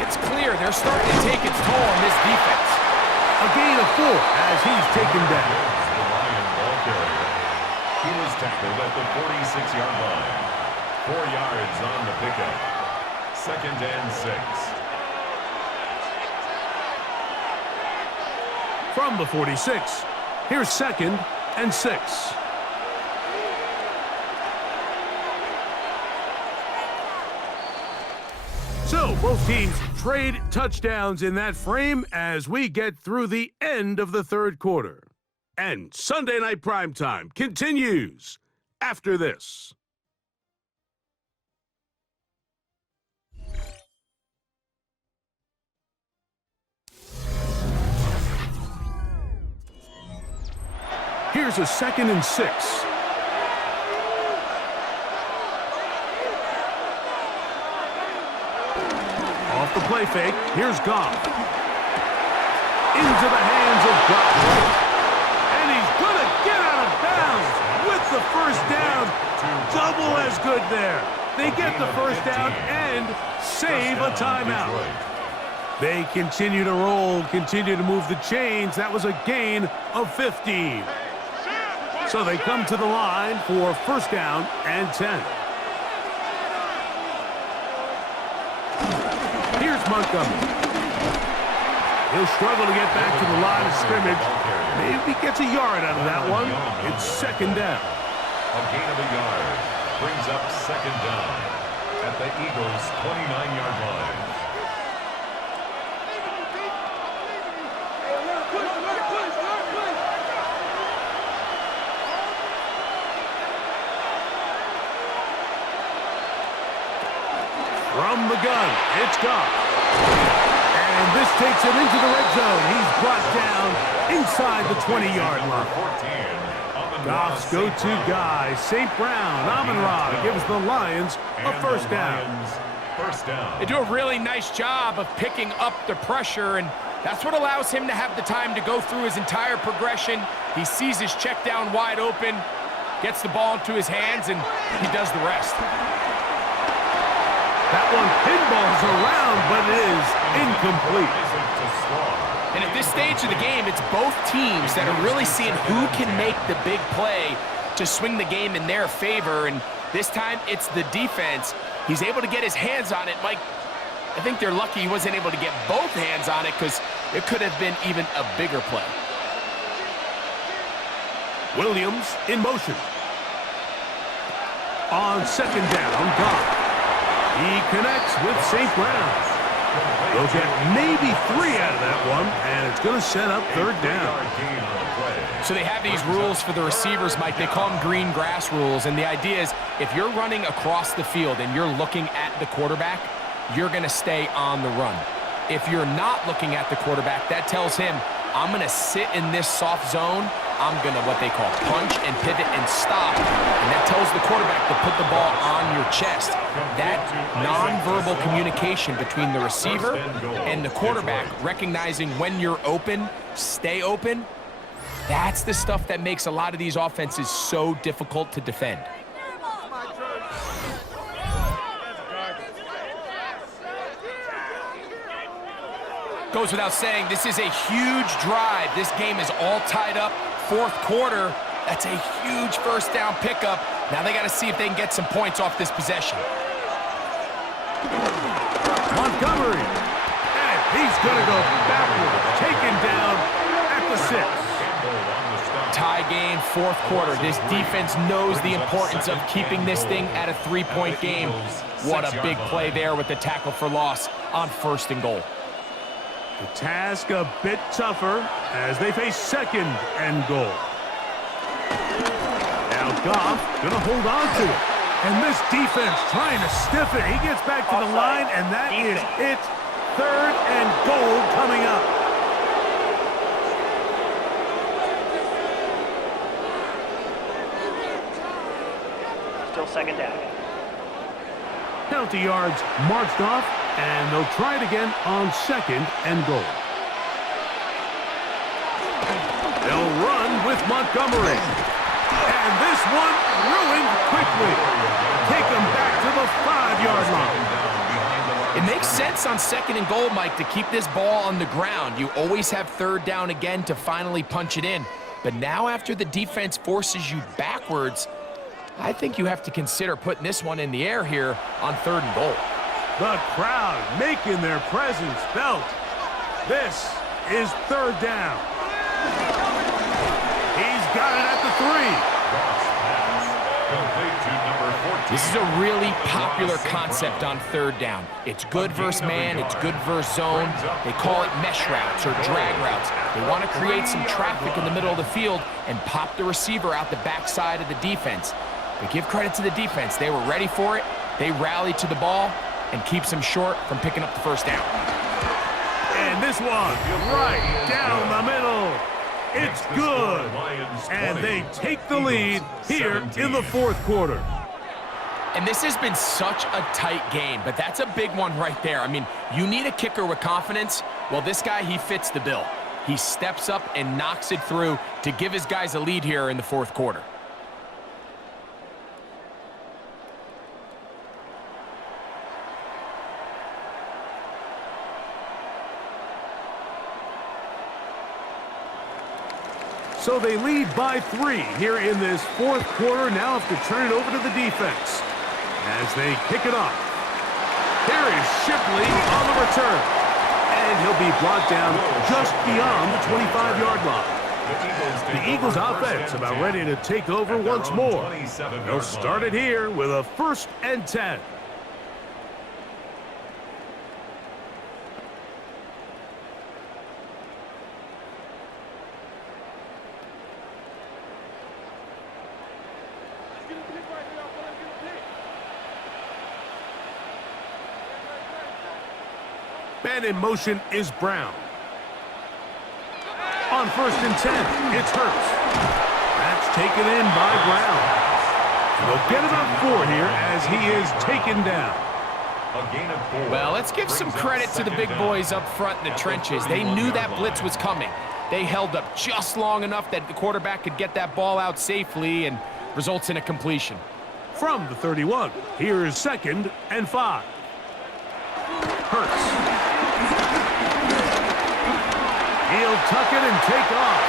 it's clear they're starting to take its toll on this defense. A gain of 4 as he's taken down. The Lion ball carrier. He was tackled at the 46-yard line. 4 yards on the pickup. 2nd and 6. From the 46, here's 2nd and 6. So both teams trade touchdowns in that frame as we get through the end of the 3rd quarter. And Sunday Night Primetime continues after this. Here's a 2nd and 6. Off the play fake, here's Goff. Into the hands of Goff. And he's going to get out of bounds with the first down. Double as good there. They get the first down and save a timeout. They continue to roll, continue to move the chains. That was a gain of 15. So they come to the line for first down and 10. Here's Montgomery. He'll struggle to get back to the line of scrimmage. Maybe gets a yard out of that one. It's second down. A gain of a yard brings up second down at the Eagles' 29-yard line. From the gun, it's Goff. And this takes him into the red zone. He's brought down inside the 20-yard line. Goff's go-to guy, St. Brown, Amon-Ra, gives the Lions a first down. They do a really nice job of picking up the pressure, and that's what allows him to have the time to go through his entire progression. He sees his check down wide open, gets the ball into his hands, and he does the rest. That one pinballs around, but it is incomplete. And at this stage of the game, it's both teams that are really seeing who can make the big play to swing the game in their favor. And this time, it's the defense. He's able to get his hands on it. Mike, I think they're lucky he wasn't able to get both hands on it because it could have been even a bigger play. Williams in motion. On second down, Goff. He connects with St. Brown. They'll get maybe 3 out of that one, and it's going to set up third down. So they have these rules for the receivers, Mike. They call them green grass rules, and the idea is if you're running across the field and you're looking at the quarterback, you're going to stay on the run. If you're not looking at the quarterback, that tells him, I'm going to sit in this soft zone. I'm going to what they call punch and pivot and stop. And that tells the quarterback to put the ball on your chest. That nonverbal communication between the receiver and the quarterback, recognizing when you're open, stay open, that's the stuff that makes a lot of these offenses so difficult to defend. Goes without saying, this is a huge drive. This game is all tied up. Fourth quarter, that's a huge first down pickup. Now they got to see if they can get some points off this possession. Montgomery, and he's going to go backwards, taken down at the 6. Tie game, fourth quarter. This defense knows the importance of keeping this thing at a 3-point game. What a big play there with the tackle for loss on first and goal. The task a bit tougher as they face second and goal. Now Goff going to hold on to it. And this defense trying to stiff it. He gets back to the line, and that is it. Third and goal coming up. Still second down. Penalty yards marched off, and they'll try it again on second and goal. They'll run with Montgomery. And this one ruined quickly. Take them back to the 5-yard line. It makes sense on second and goal, Mike, to keep this ball on the ground. You always have third down again to finally punch it in. But now after the defense forces you backwards, I think you have to consider putting this one in the air here on third and goal. The crowd making their presence felt. This is third down. He's got it at the 3. This is a really popular concept on third down. It's good versus man, it's good versus zone. They call it mesh routes or drag routes. They want to create some traffic in the middle of the field and pop the receiver out the backside of the defense. But give credit to the defense. They were ready for it. They rallied to the ball and keeps them short from picking up the first down. And this one right down the middle. It's good. And they take the lead here in the fourth quarter. And this has been such a tight game, but that's a big one right there. I mean, you need a kicker with confidence. Well, this guy, he fits the bill. He steps up and knocks it through to give his guys a lead here in the fourth quarter. So they lead by 3 here in this fourth quarter. Now have to turn it over to the defense as they kick it off. Here is Shipley on the return. And he'll be brought down just beyond the 25-yard line. The Eagles offense about ready to take over once more. They'll start it here with a 1st and 10. Man in motion is Brown. On 1st and 10, it's Hurts. That's taken in by Brown. And they'll get about 4 here as he is taken down. Well, let's give some credit to the big boys up front in the trenches. They knew that blitz was coming. They held up just long enough that the quarterback could get that ball out safely and results in a completion. From the 31, here's 2nd and 5. Hurts. He'll tuck it and take off.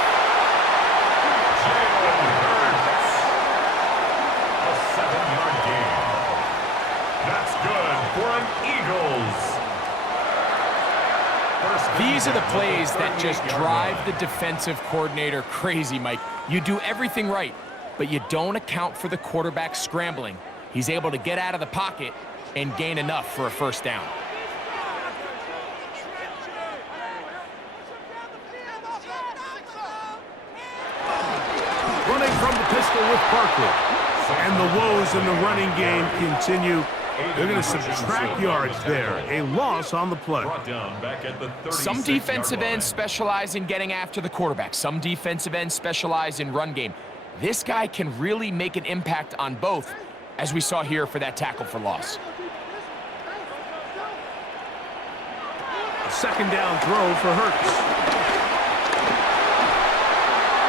A 7-yard gain. That's good for an Eagles. These are the plays that just drive the defensive coordinator crazy, Mike. You do everything right, but you don't account for the quarterback scrambling. He's able to get out of the pocket and gain enough for a 1st down. From the pistol with Barkley. And the woes in the running game continue. They're going to subtract yards there. A loss on the play. Some defensive ends specialize in getting after the quarterback. Some defensive ends specialize in run game. This guy can really make an impact on both, as we saw here for that tackle for loss. A 2nd down throw for Hurts.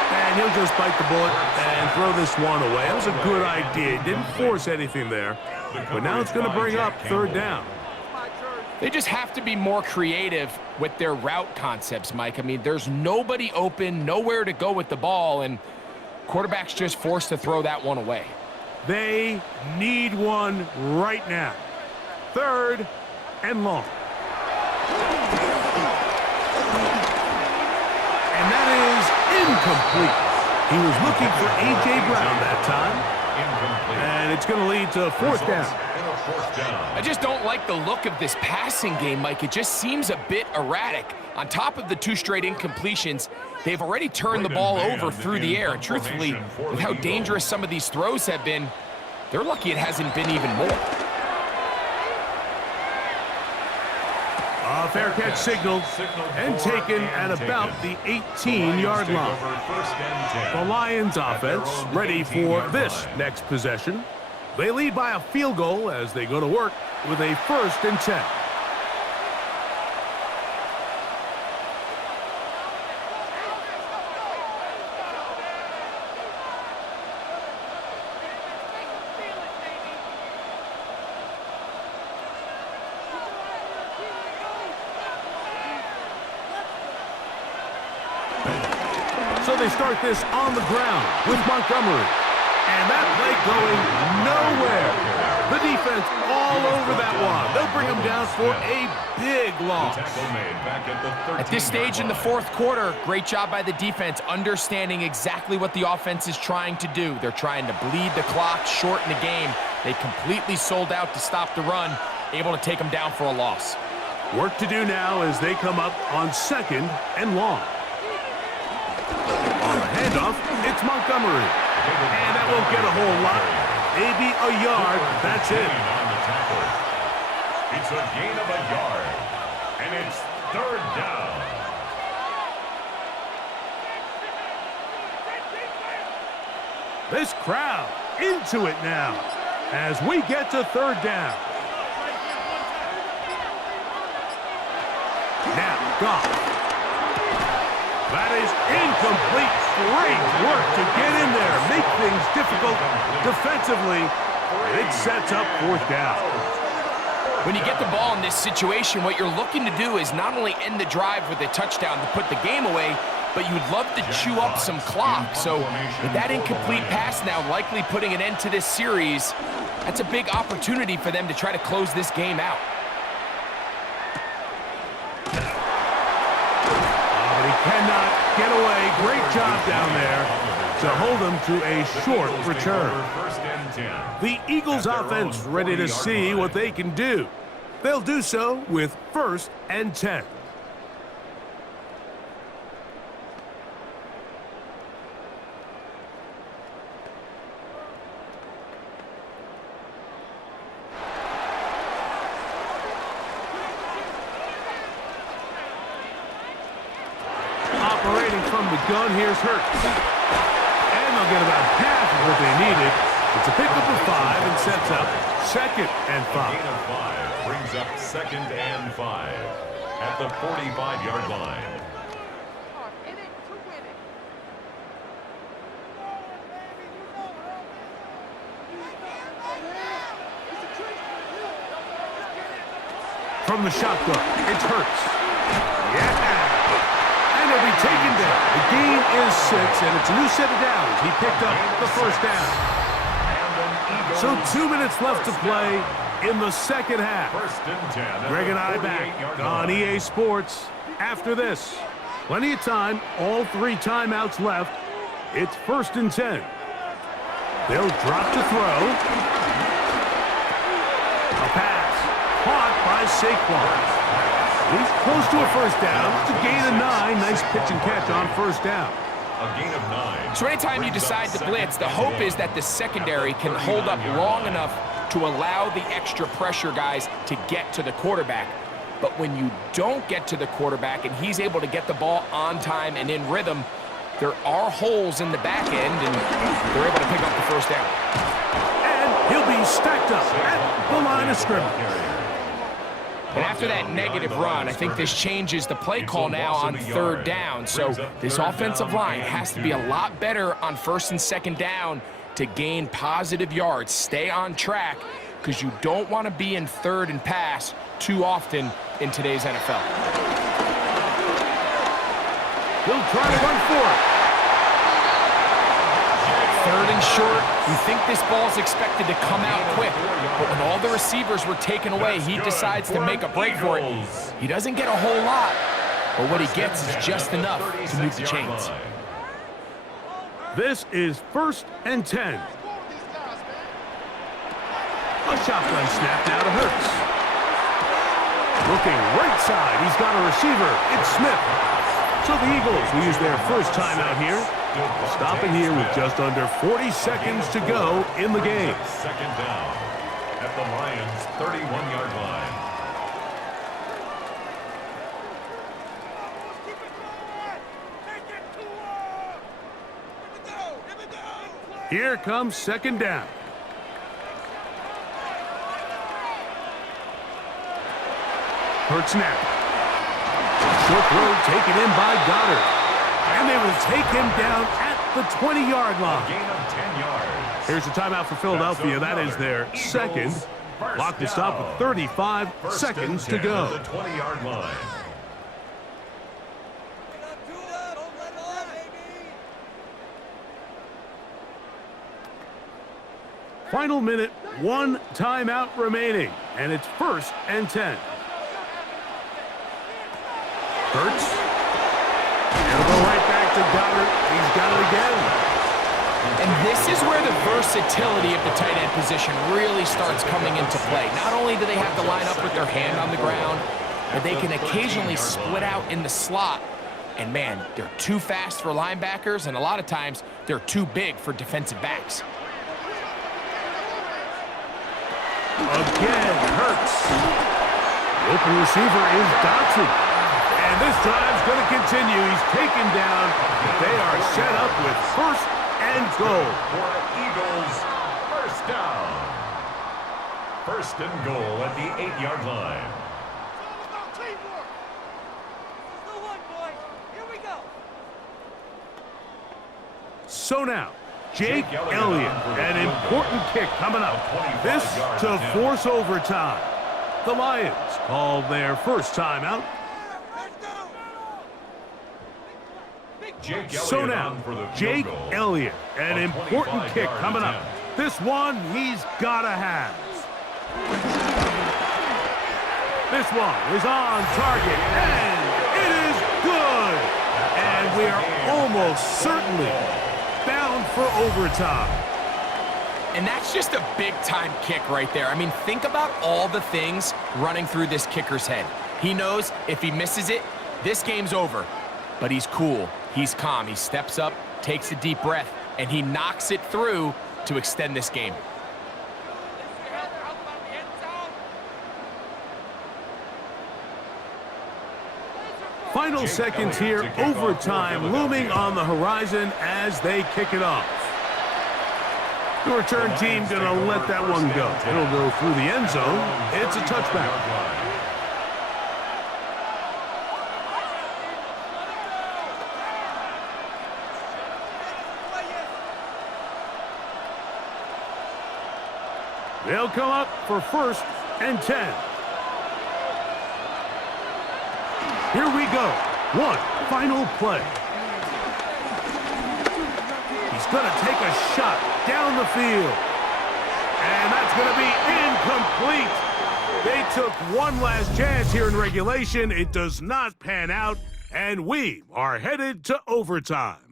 And he'll just bite the bullet and throw this one away. That was a good idea. He didn't force anything there. But now it's going to bring up 3rd down. They just have to be more creative with their route concepts, Mike. I mean, there's nobody open, nowhere to go with the ball, and quarterback's just forced to throw that one away. They need one right now. 3rd and long. And that is incomplete. He was looking for A.J. Brown that time. And it's going to lead to 4th down. I just don't like the look of this passing game, Mike. It just seems a bit erratic. On top of the 2 straight incompletions, they've already turned the ball over through the air. And truthfully, with how dangerous some of these throws have been, they're lucky it hasn't been even more. A fair catch signaled and taken at about the 18-yard line. The Lions offense ready for this next possession. They lead by a field goal as they go to work with a 1st and 10. So they start this on the ground with Montgomery. And that play going nowhere. The defense all over that one. They'll bring him down for a big loss. At this stage in the 4th quarter, great job by the defense understanding exactly what the offense is trying to do. They're trying to bleed the clock, shorten the game. They completely sold out to stop the run, able to take them down for a loss. Work to do now as they come up on 2nd and long. On the handoff, it's Montgomery. And that won't get a whole lot. Maybe a yard. That's it. It's a gain of a yard. And it's 3rd down. This crowd into it now as we get to 3rd down. Now, Goff. That is incomplete. Great work to get in there, make things difficult defensively. It sets up 4th down. When you get the ball in this situation, what you're looking to do is not only end the drive with a touchdown to put the game away, but you'd love to chew up some clock. So with that incomplete pass now likely putting an end to this series, that's a big opportunity for them to try to close this game out. But he cannot get away. Great job down there to hold him to a short return. The Eagles offense ready to see what they can do. They'll do so with 1st and 10. Operating from the gun, here's Hurts. And they'll get about half of what they needed. It's a pickup of 5 and sets up 2nd and 5. Gain of 5 brings up 2nd and 5 at the 45-yard line. From the shotgun, it's Hurts. Yeah! And he'll be taken down. The gain is 6, and it's a new set of downs. He picked up the 1st down. So 2 minutes left to play in the 2nd half. Greg and I back on EA Sports after this. Plenty of time, all 3 timeouts left. It's 1st and 10. They'll drop to throw. A pass caught by Saquon. He's close to a 1st down. It's a gain of 9. Nice pitch and catch on 1st down. A gain of 9. So anytime you decide to blitz, the hope is that the secondary can hold up long enough to allow the extra pressure guys to get to the quarterback. But when you don't get to the quarterback and he's able to get the ball on time and in rhythm, there are holes in the back end, and they're able to pick up the 1st down. And he'll be stacked up at the line of scrimmage. And after that negative run, I think this changes the play call now on 3rd down. So this offensive line has to be a lot better on 1st and 2nd down to gain positive yards. Stay on track, because you don't want to be in 3rd and pass too often in today's NFL. He'll try to run for it. 3rd and short. You think this ball's expected to come out quick, but when all the receivers were taken away, he decides to make a break for it. He doesn't get a whole lot, but what he gets is just enough to move the chains. This is 1st and 10. A shotgun snap now to Hurts. Looking right side, he's got a receiver. It's Smith. So the Eagles will use their 1st timeout here. Stopping here with just under 40 seconds to go in the game. 2nd down at the Lions' 31-yard line. Here comes 2nd down. Hurts now. Short throw taken in by Goddard. And they will take him down at the 20-yard line. Gain of 10 yards. Here's the timeout for Philadelphia. That is their 2nd. Clock to stop with 35 seconds to go. The 20-yard line. Final minute, 1 timeout remaining, and it's 1st and 10. Hurts. He'll go right back to Goddard. He's got it again. And this is where the versatility of the tight end position really starts coming into play. Not only do they have to line up with their hand on the ground, but they can occasionally split out in the slot. And man, they're too fast for linebackers, and a lot of times they're too big for defensive backs. Again, Hurts. The open receiver is Dotson. And this drive's going to continue. He's taken down. They are set up with 1st and goal. For Eagles, 1st down. 1st and goal at the 8-yard line. It's all about teamwork. This is the one, boys. Here we go. So now, Jake Elliott, an important kick coming up. This to force overtime. The Lions call their 1st timeout. Let's go. Big So now, Jake Elliott, an important kick coming up. This one he's got to have. This one is on target, and it is good. And we are almost certainly bound for overtime. And that's just a big-time kick right there. I mean, think about all the things running through this kicker's head. He knows if he misses it, this game's over. But he's cool. He's calm. He steps up, takes a deep breath, and he knocks it through to extend this game. Final seconds here, overtime looming on the horizon as they kick it off. The return team gonna let that one go. It'll go through the end zone. It's a touchback. They'll come up for 1st and 10. Here we go. One final play. He's going to take a shot down the field. And that's going to be incomplete. They took one last chance here in regulation. It does not pan out, and we are headed to overtime.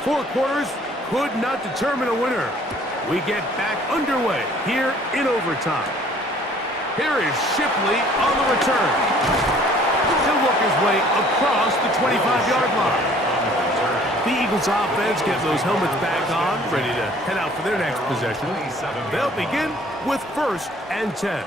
Four quarters could not determine a winner. We get back underway here in overtime. Here is Shipley on the return. He'll work his way across the 25-yard line. The Eagles offense get those helmets back on, ready to head out for their next possession. They'll begin with 1st and 10.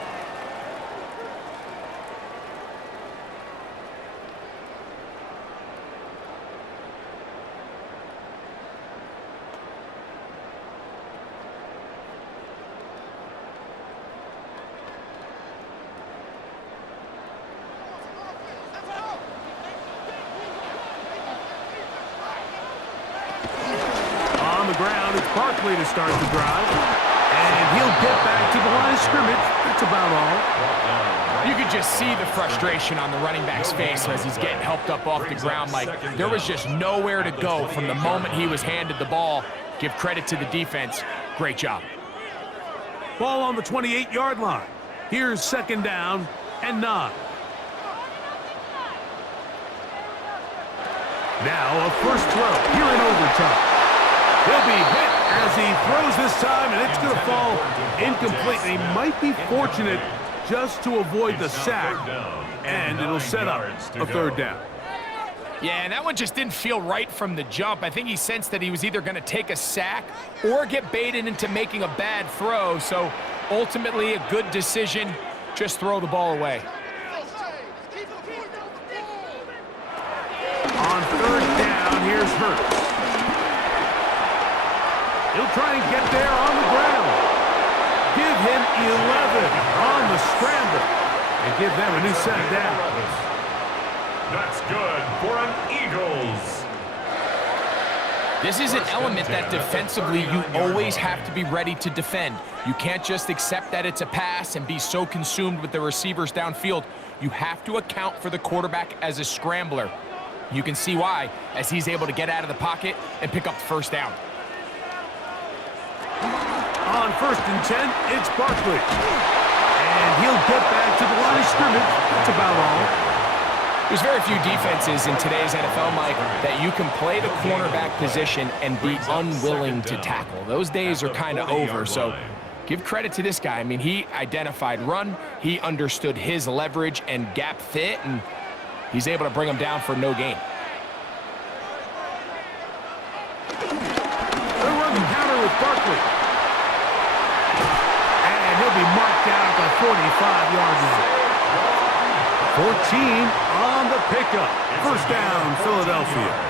Ground, it's Barkley to start the drive, and he'll get back to the line of scrimmage. That's about all. You could just see the frustration on the running back's face as he's getting helped up off the ground, Mike. There was just nowhere to go from the moment he was handed the ball. Give credit to the defense. Great job. Ball on the 28-yard line. Here's 2nd down and 9. Now a first throw here in overtime. He'll be hit as he throws this time, and it's going to fall incomplete. He might be fortunate just to avoid the sack, and it'll set up a 3rd down. Yeah, and that one just didn't feel right from the jump. I think he sensed that he was either going to take a sack or get baited into making a bad throw. So ultimately a good decision, just throw the ball away. On 3rd down, here's Hurts. He'll try and get there on the ground. Give him 11 on the scramble and give them a new set of downs. That's good for an Eagles. This is an element that defensively you always have to be ready to defend. You can't just accept that it's a pass and be so consumed with the receivers downfield. You have to account for the quarterback as a scrambler. You can see why as he's able to get out of the pocket and pick up the 1st down. On 1st and 10, it's Barkley. And he'll get back to the line of scrimmage. That's about all. There's very few defenses in today's NFL, Mike, that you can play the cornerback position and be unwilling to tackle. Those days are kind of over, so give credit to this guy. I mean, he identified run, he understood his leverage and gap fit, and he's able to bring him down for no gain. They'll run the counter with Barkley. And he'll be marked down at the 45-yard line. 14 on the pickup. First down, Philadelphia.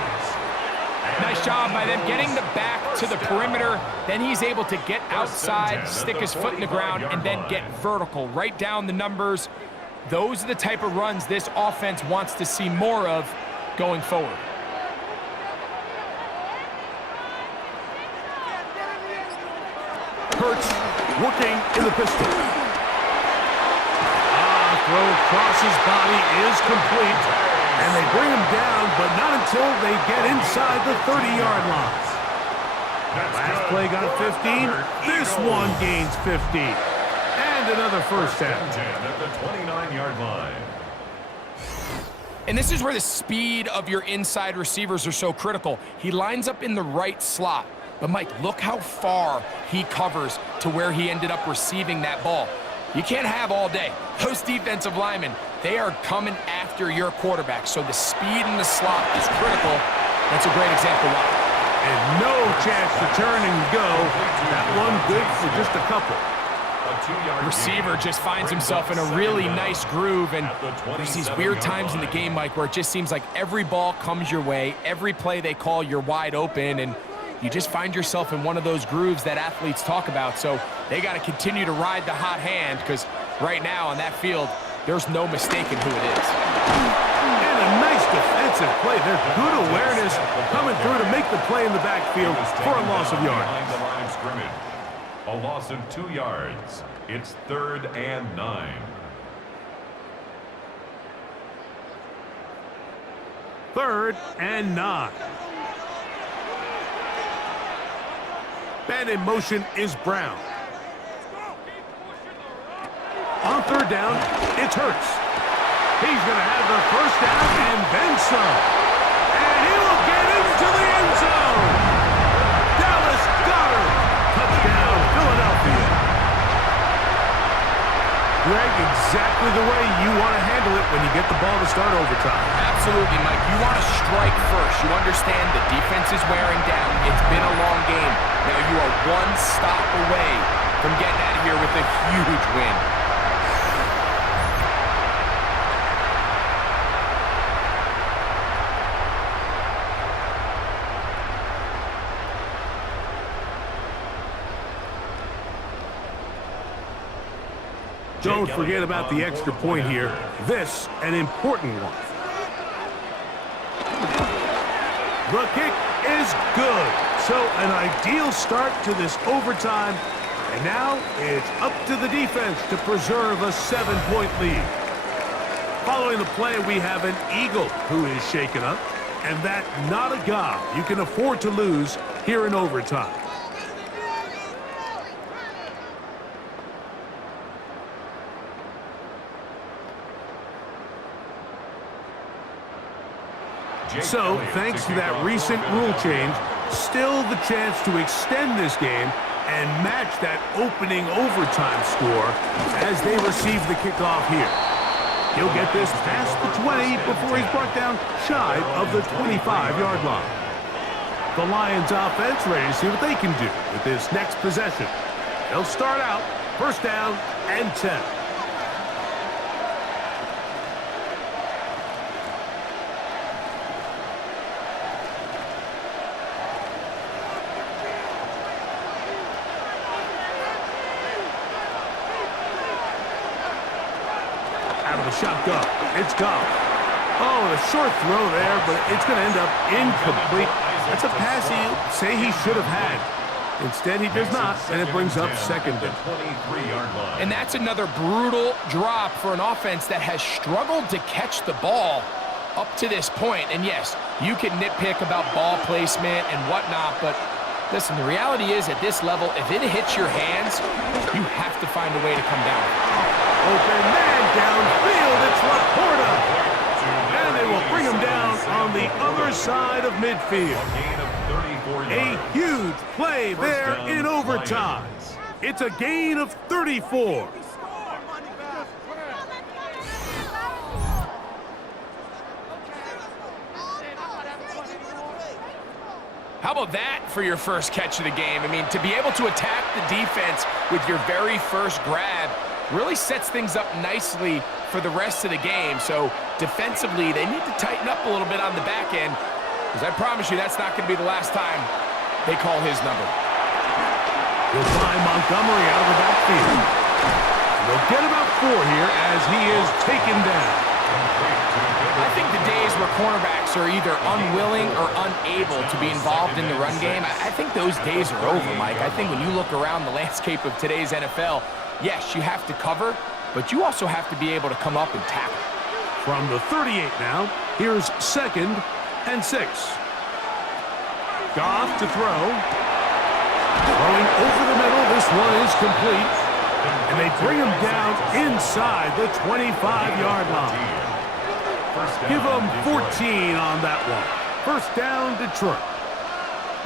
Nice job by them getting the back to the perimeter. Then he's able to get outside, stick his foot in the ground, and then get vertical. Right down the numbers. Those are the type of runs this offense wants to see more of going forward. Hurts working in the pistol. Throw across his body is complete. And they bring him down, but not until they get inside the 30-yard line. Last play got 15. This one gains 15. And another first down. At the 29-yard line. And this is where the speed of your inside receivers are so critical. He lines up in the right slot. But, Mike, look how far he covers to where he ended up receiving that ball. You can't have all day. Those defensive linemen, they are coming after your quarterback. So the speed in the slot is critical. That's a great example why. And no chance to turn and go. That one good for just a couple. Receiver just finds himself in a really nice groove, and there's these weird times in the game, Mike, where it just seems like every ball comes your way, every play they call, you're wide open, and you just find yourself in one of those grooves that athletes talk about. So they got to continue to ride the hot hand, because right now on that field, there's no mistaking who it is. And a nice defensive play. There's good awareness coming through to make the play in the backfield for a loss of yards. A loss of 2 yards. It's 3rd and 9. Third and 9. Man in motion is Brown. On third down, it's Hurts. He's going to have the first down and then some. And he will get into the end zone. Dallas Goedert. Touchdown, Philadelphia. Greg, exactly the way you want to handle it when you get the ball to start overtime. Absolutely, Mike. You want to strike first. You understand the defense is wearing down. It's been a long game. Now you are one stop away from getting out of here with a huge win. Don't forget about the extra point here. This, an important one. The kick is good. So an ideal start to this overtime. And now it's up to the defense to preserve a 7-point lead. Following the play, we have an Eagle who is shaken up. And that not a guy you can afford to lose here in overtime. So, thanks to that recent rule change, still the chance to extend this game and match that opening overtime score as they receive the kickoff here. He'll get this past the 20 before he's brought down shy of the 25-yard line. The Lions offense ready to see what they can do with this next possession. They'll start out first down and 10. Shotgun. It's Goff. Oh, a short throw there, but it's going to end up incomplete. That's a pass he'll say he should have had. Instead, he does not, and it brings up second down. And that's another brutal drop for an offense that has struggled to catch the ball up to this point. And yes, you can nitpick about ball placement and whatnot, but listen, the reality is at this level, if it hits your hands, you have to find a way to come down. Open man downfield, it's Laporta. And they will bring him down on the other side of midfield. A huge play there in overtime. It's a gain of 34. How about that for your first catch of the game? I mean, to be able to attack the defense with your very first grab really sets things up nicely for the rest of the game. So defensively, they need to tighten up a little bit on the back end, because I promise you that's not going to be the last time they call his number. He'll find Montgomery out of the backfield. They'll get about 4 here as he is taken down. I think the days where cornerbacks are either unwilling or unable to be involved in the run game, I think those days are over, Mike. I think when you look around the landscape of today's NFL, yes, you have to cover, but you also have to be able to come up and tackle. From the 38 now, here's 2nd and 6. Goff to throw. Throwing over the middle, this one is complete. And they bring him down inside the 25-yard line. Give him 14 on that one. First down, Detroit.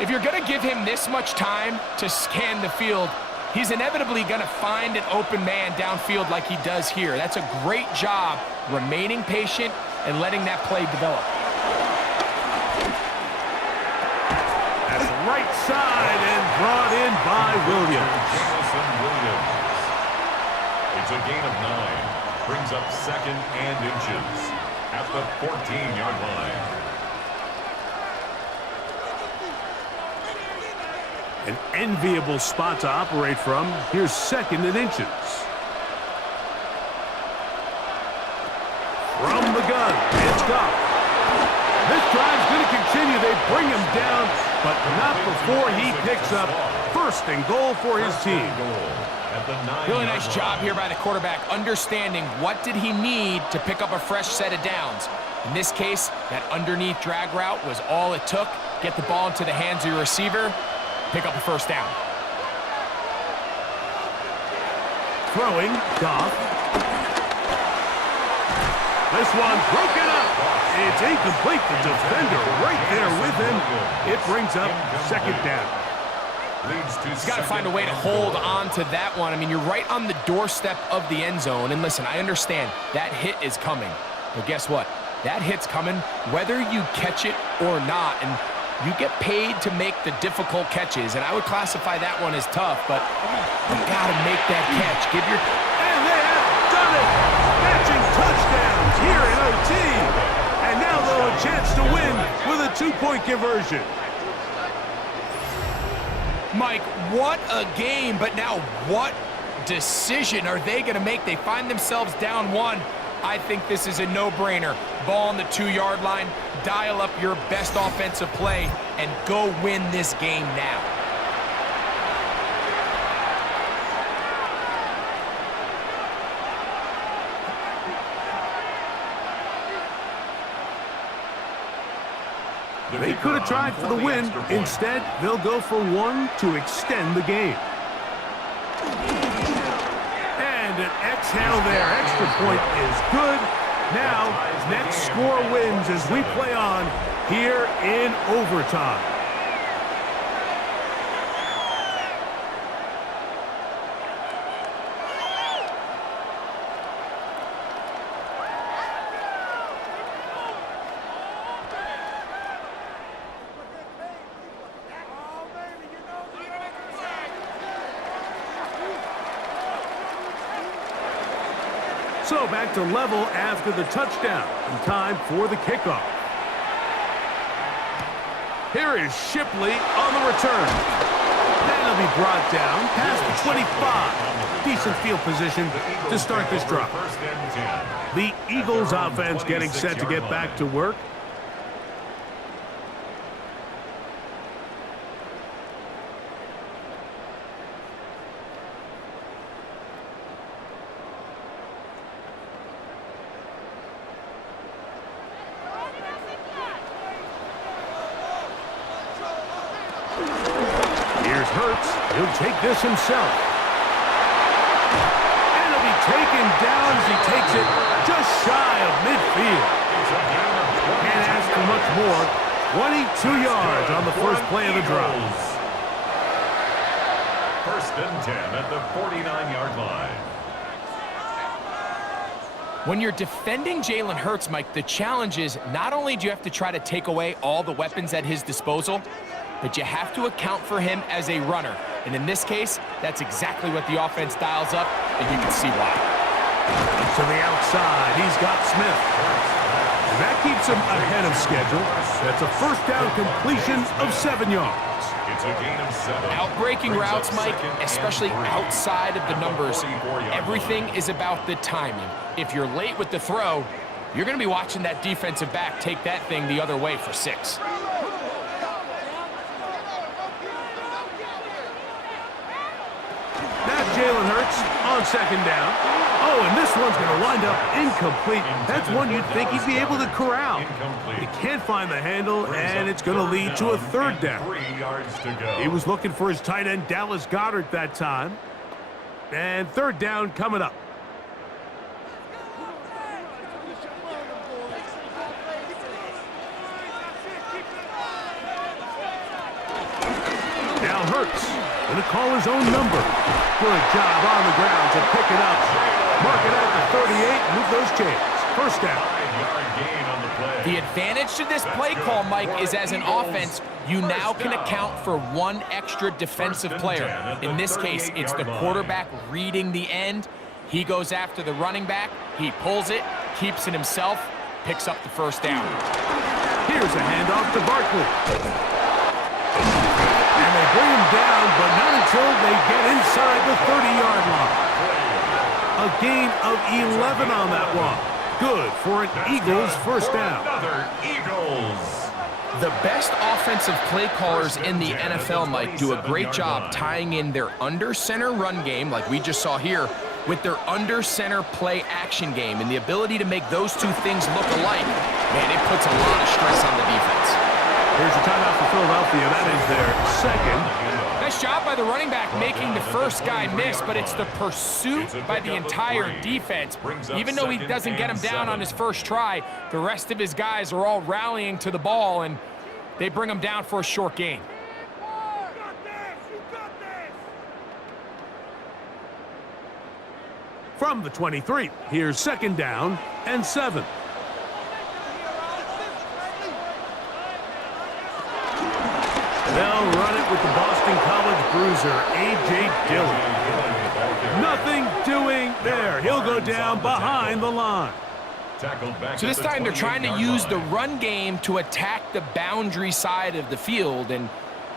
If you're going to give him this much time to scan the field, he's inevitably going to find an open man downfield like he does here. That's a great job remaining patient and letting that play develop. That's right side and brought in by Williams. It's a gain of 9. Brings up 2nd and inches at the 14-yard line. An enviable spot to operate from. Here's 2nd and inches. From the gun, it's Goff. This drive's going to continue. They bring him down, but not before he picks up 1st and goal for his team. Really nice job here by the quarterback, understanding what did he need to pick up a fresh set of downs. In this case, that underneath drag route was all it took. Get the ball into the hands of your receiver, pick up a first down. Throwing, Goff. This one broken up. It's incomplete. The defender right there with him. It brings up 2nd down. He's got to find a way to hold on to that one. I mean, you're right on the doorstep of the end zone. And listen, I understand that hit is coming. But guess what? That hit's coming whether you catch it or not. And you get paid to make the difficult catches. And I would classify that one as tough, but you got to make that catch. And they have done it! Matching touchdowns here in OT. And now they'll have a chance to win with a 2-point conversion. Mike, what a game, but now what decision are they going to make? They find themselves down 1. I think this is a no-brainer. Ball on the 2-yard line, dial up your best offensive play, and go win this game now. They could have tried for the win. Instead, they'll go for 1 to extend the game. And an exhale there. Extra point is good. Now, next score wins as we play on here in overtime. So back to level after the touchdown. And time for the kickoff. Here is Shipley on the return. That'll be brought down past the 25. Decent field position to start this drive. The Eagles offense getting set to get back to work. He'll take this himself. And he'll be taken down as he takes it just shy of midfield. Can't ask for much more. 22 yards on the first play of the drive. First and 10 at the 49-yard line. When you're defending Jalen Hurts, Mike, the challenge is not only do you have to try to take away all the weapons at his disposal, but you have to account for him as a runner. And in this case, that's exactly what the offense dials up, and you can see why. To the outside, he's got Smith. And that keeps him ahead of schedule. That's a first down completion of 7 yards. It's a gain of 7. Outbreaking routes, Mike, especially outside of the numbers, everything is about the timing. If you're late with the throw, you're going to be watching that defensive back take that thing the other way for 6. Now Jalen Hurts on second down. Oh, and this one's going to wind up incomplete. That's one you'd think he'd be able to corral. He can't find the handle, and it's going to lead to a third down. 3 yards to go. He was looking for his tight end, Dallas Goedert, that time. And third down coming up. Now Hurts going to call his own number. Good job on the ground to pick it up. Mark it at the 38, move those chains. First down. 5-yard gain on the play. The advantage to this play call, Mike, is as an offense, you now can account for one extra defensive player. In this case, it's the quarterback reading the end. He goes after the running back. He pulls it, keeps it himself, picks up the first down. Here's a handoff to Barkley. And they bring him down, but not until they get inside the 30-yard line. A gain of 11 on that one. Good for an Eagles first down. Another Eagles. The best offensive play callers in the NFL, Mike, do a great job tying in their under-center run game, like we just saw here, with their under-center play action game. And the ability to make those two things look alike, man, it puts a lot of stress on the defense. Here's your timeout for Philadelphia. That is their second. Nice job by the running back making the first guy miss, but it's the pursuit by the entire defense. Even though he doesn't get him down on his first try, the rest of his guys are all rallying to the ball, and they bring him down for a short gain. From the 23, here's second down and 7. They'll run it with the Boston College bruiser, A.J. Dillon. Nothing doing there. He'll go down behind the line. So this time they're trying to use the run game to attack the boundary side of the field, and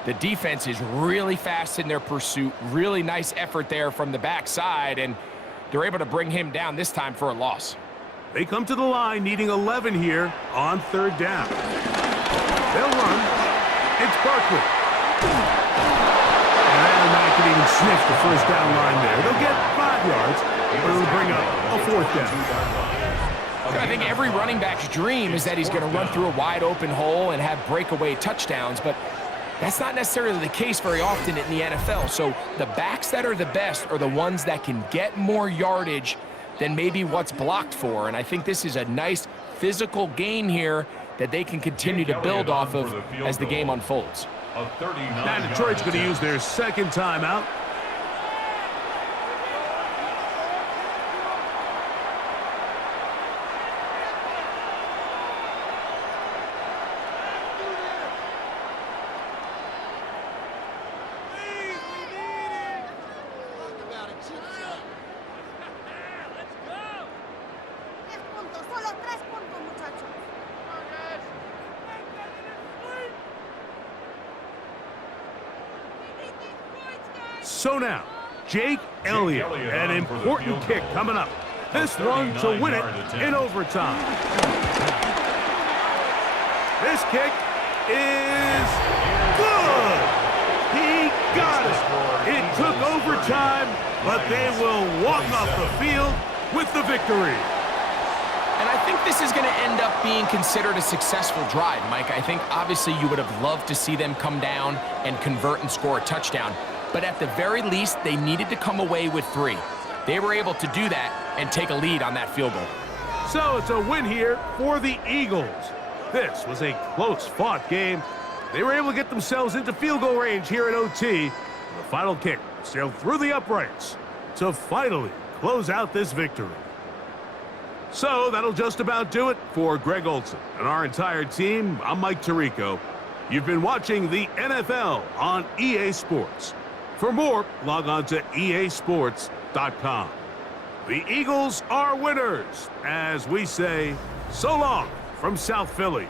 the defense is really fast in their pursuit. Really nice effort there from the backside, and they're able to bring him down this time for a loss. They come to the line needing 11 here on third down. They'll run. It's Barkley. And I can even sniff the first down line there. They'll get 5 yards, but it'll bring up a fourth down. I think every running back's dream is that he's going to run through a wide open hole and have breakaway touchdowns, but that's not necessarily the case very often in the NFL. So the backs that are the best are the ones that can get more yardage than maybe what's blocked for. And I think this is a nice physical gain here that they can continue to build off of as the game unfolds. Now Detroit's going to use their second timeout. So now, Jake Elliott, an important kick coming up. This one to win it in overtime. This kick is good. He got it. It took overtime, but they will walk off the field with the victory. And I think this is going to end up being considered a successful drive, Mike. I think obviously you would have loved to see them come down and convert and score a touchdown. But at the very least, they needed to come away with 3. They were able to do that and take a lead on that field goal. So it's a win here for the Eagles. This was a close-fought game. They were able to get themselves into field goal range here at OT. The final kick sailed through the uprights to finally close out this victory. So that'll just about do it for Greg Olson and our entire team. I'm Mike Tirico. You've been watching the NFL on EA Sports. For more, log on to easports.com. The Eagles are winners, as we say, so long from South Philly.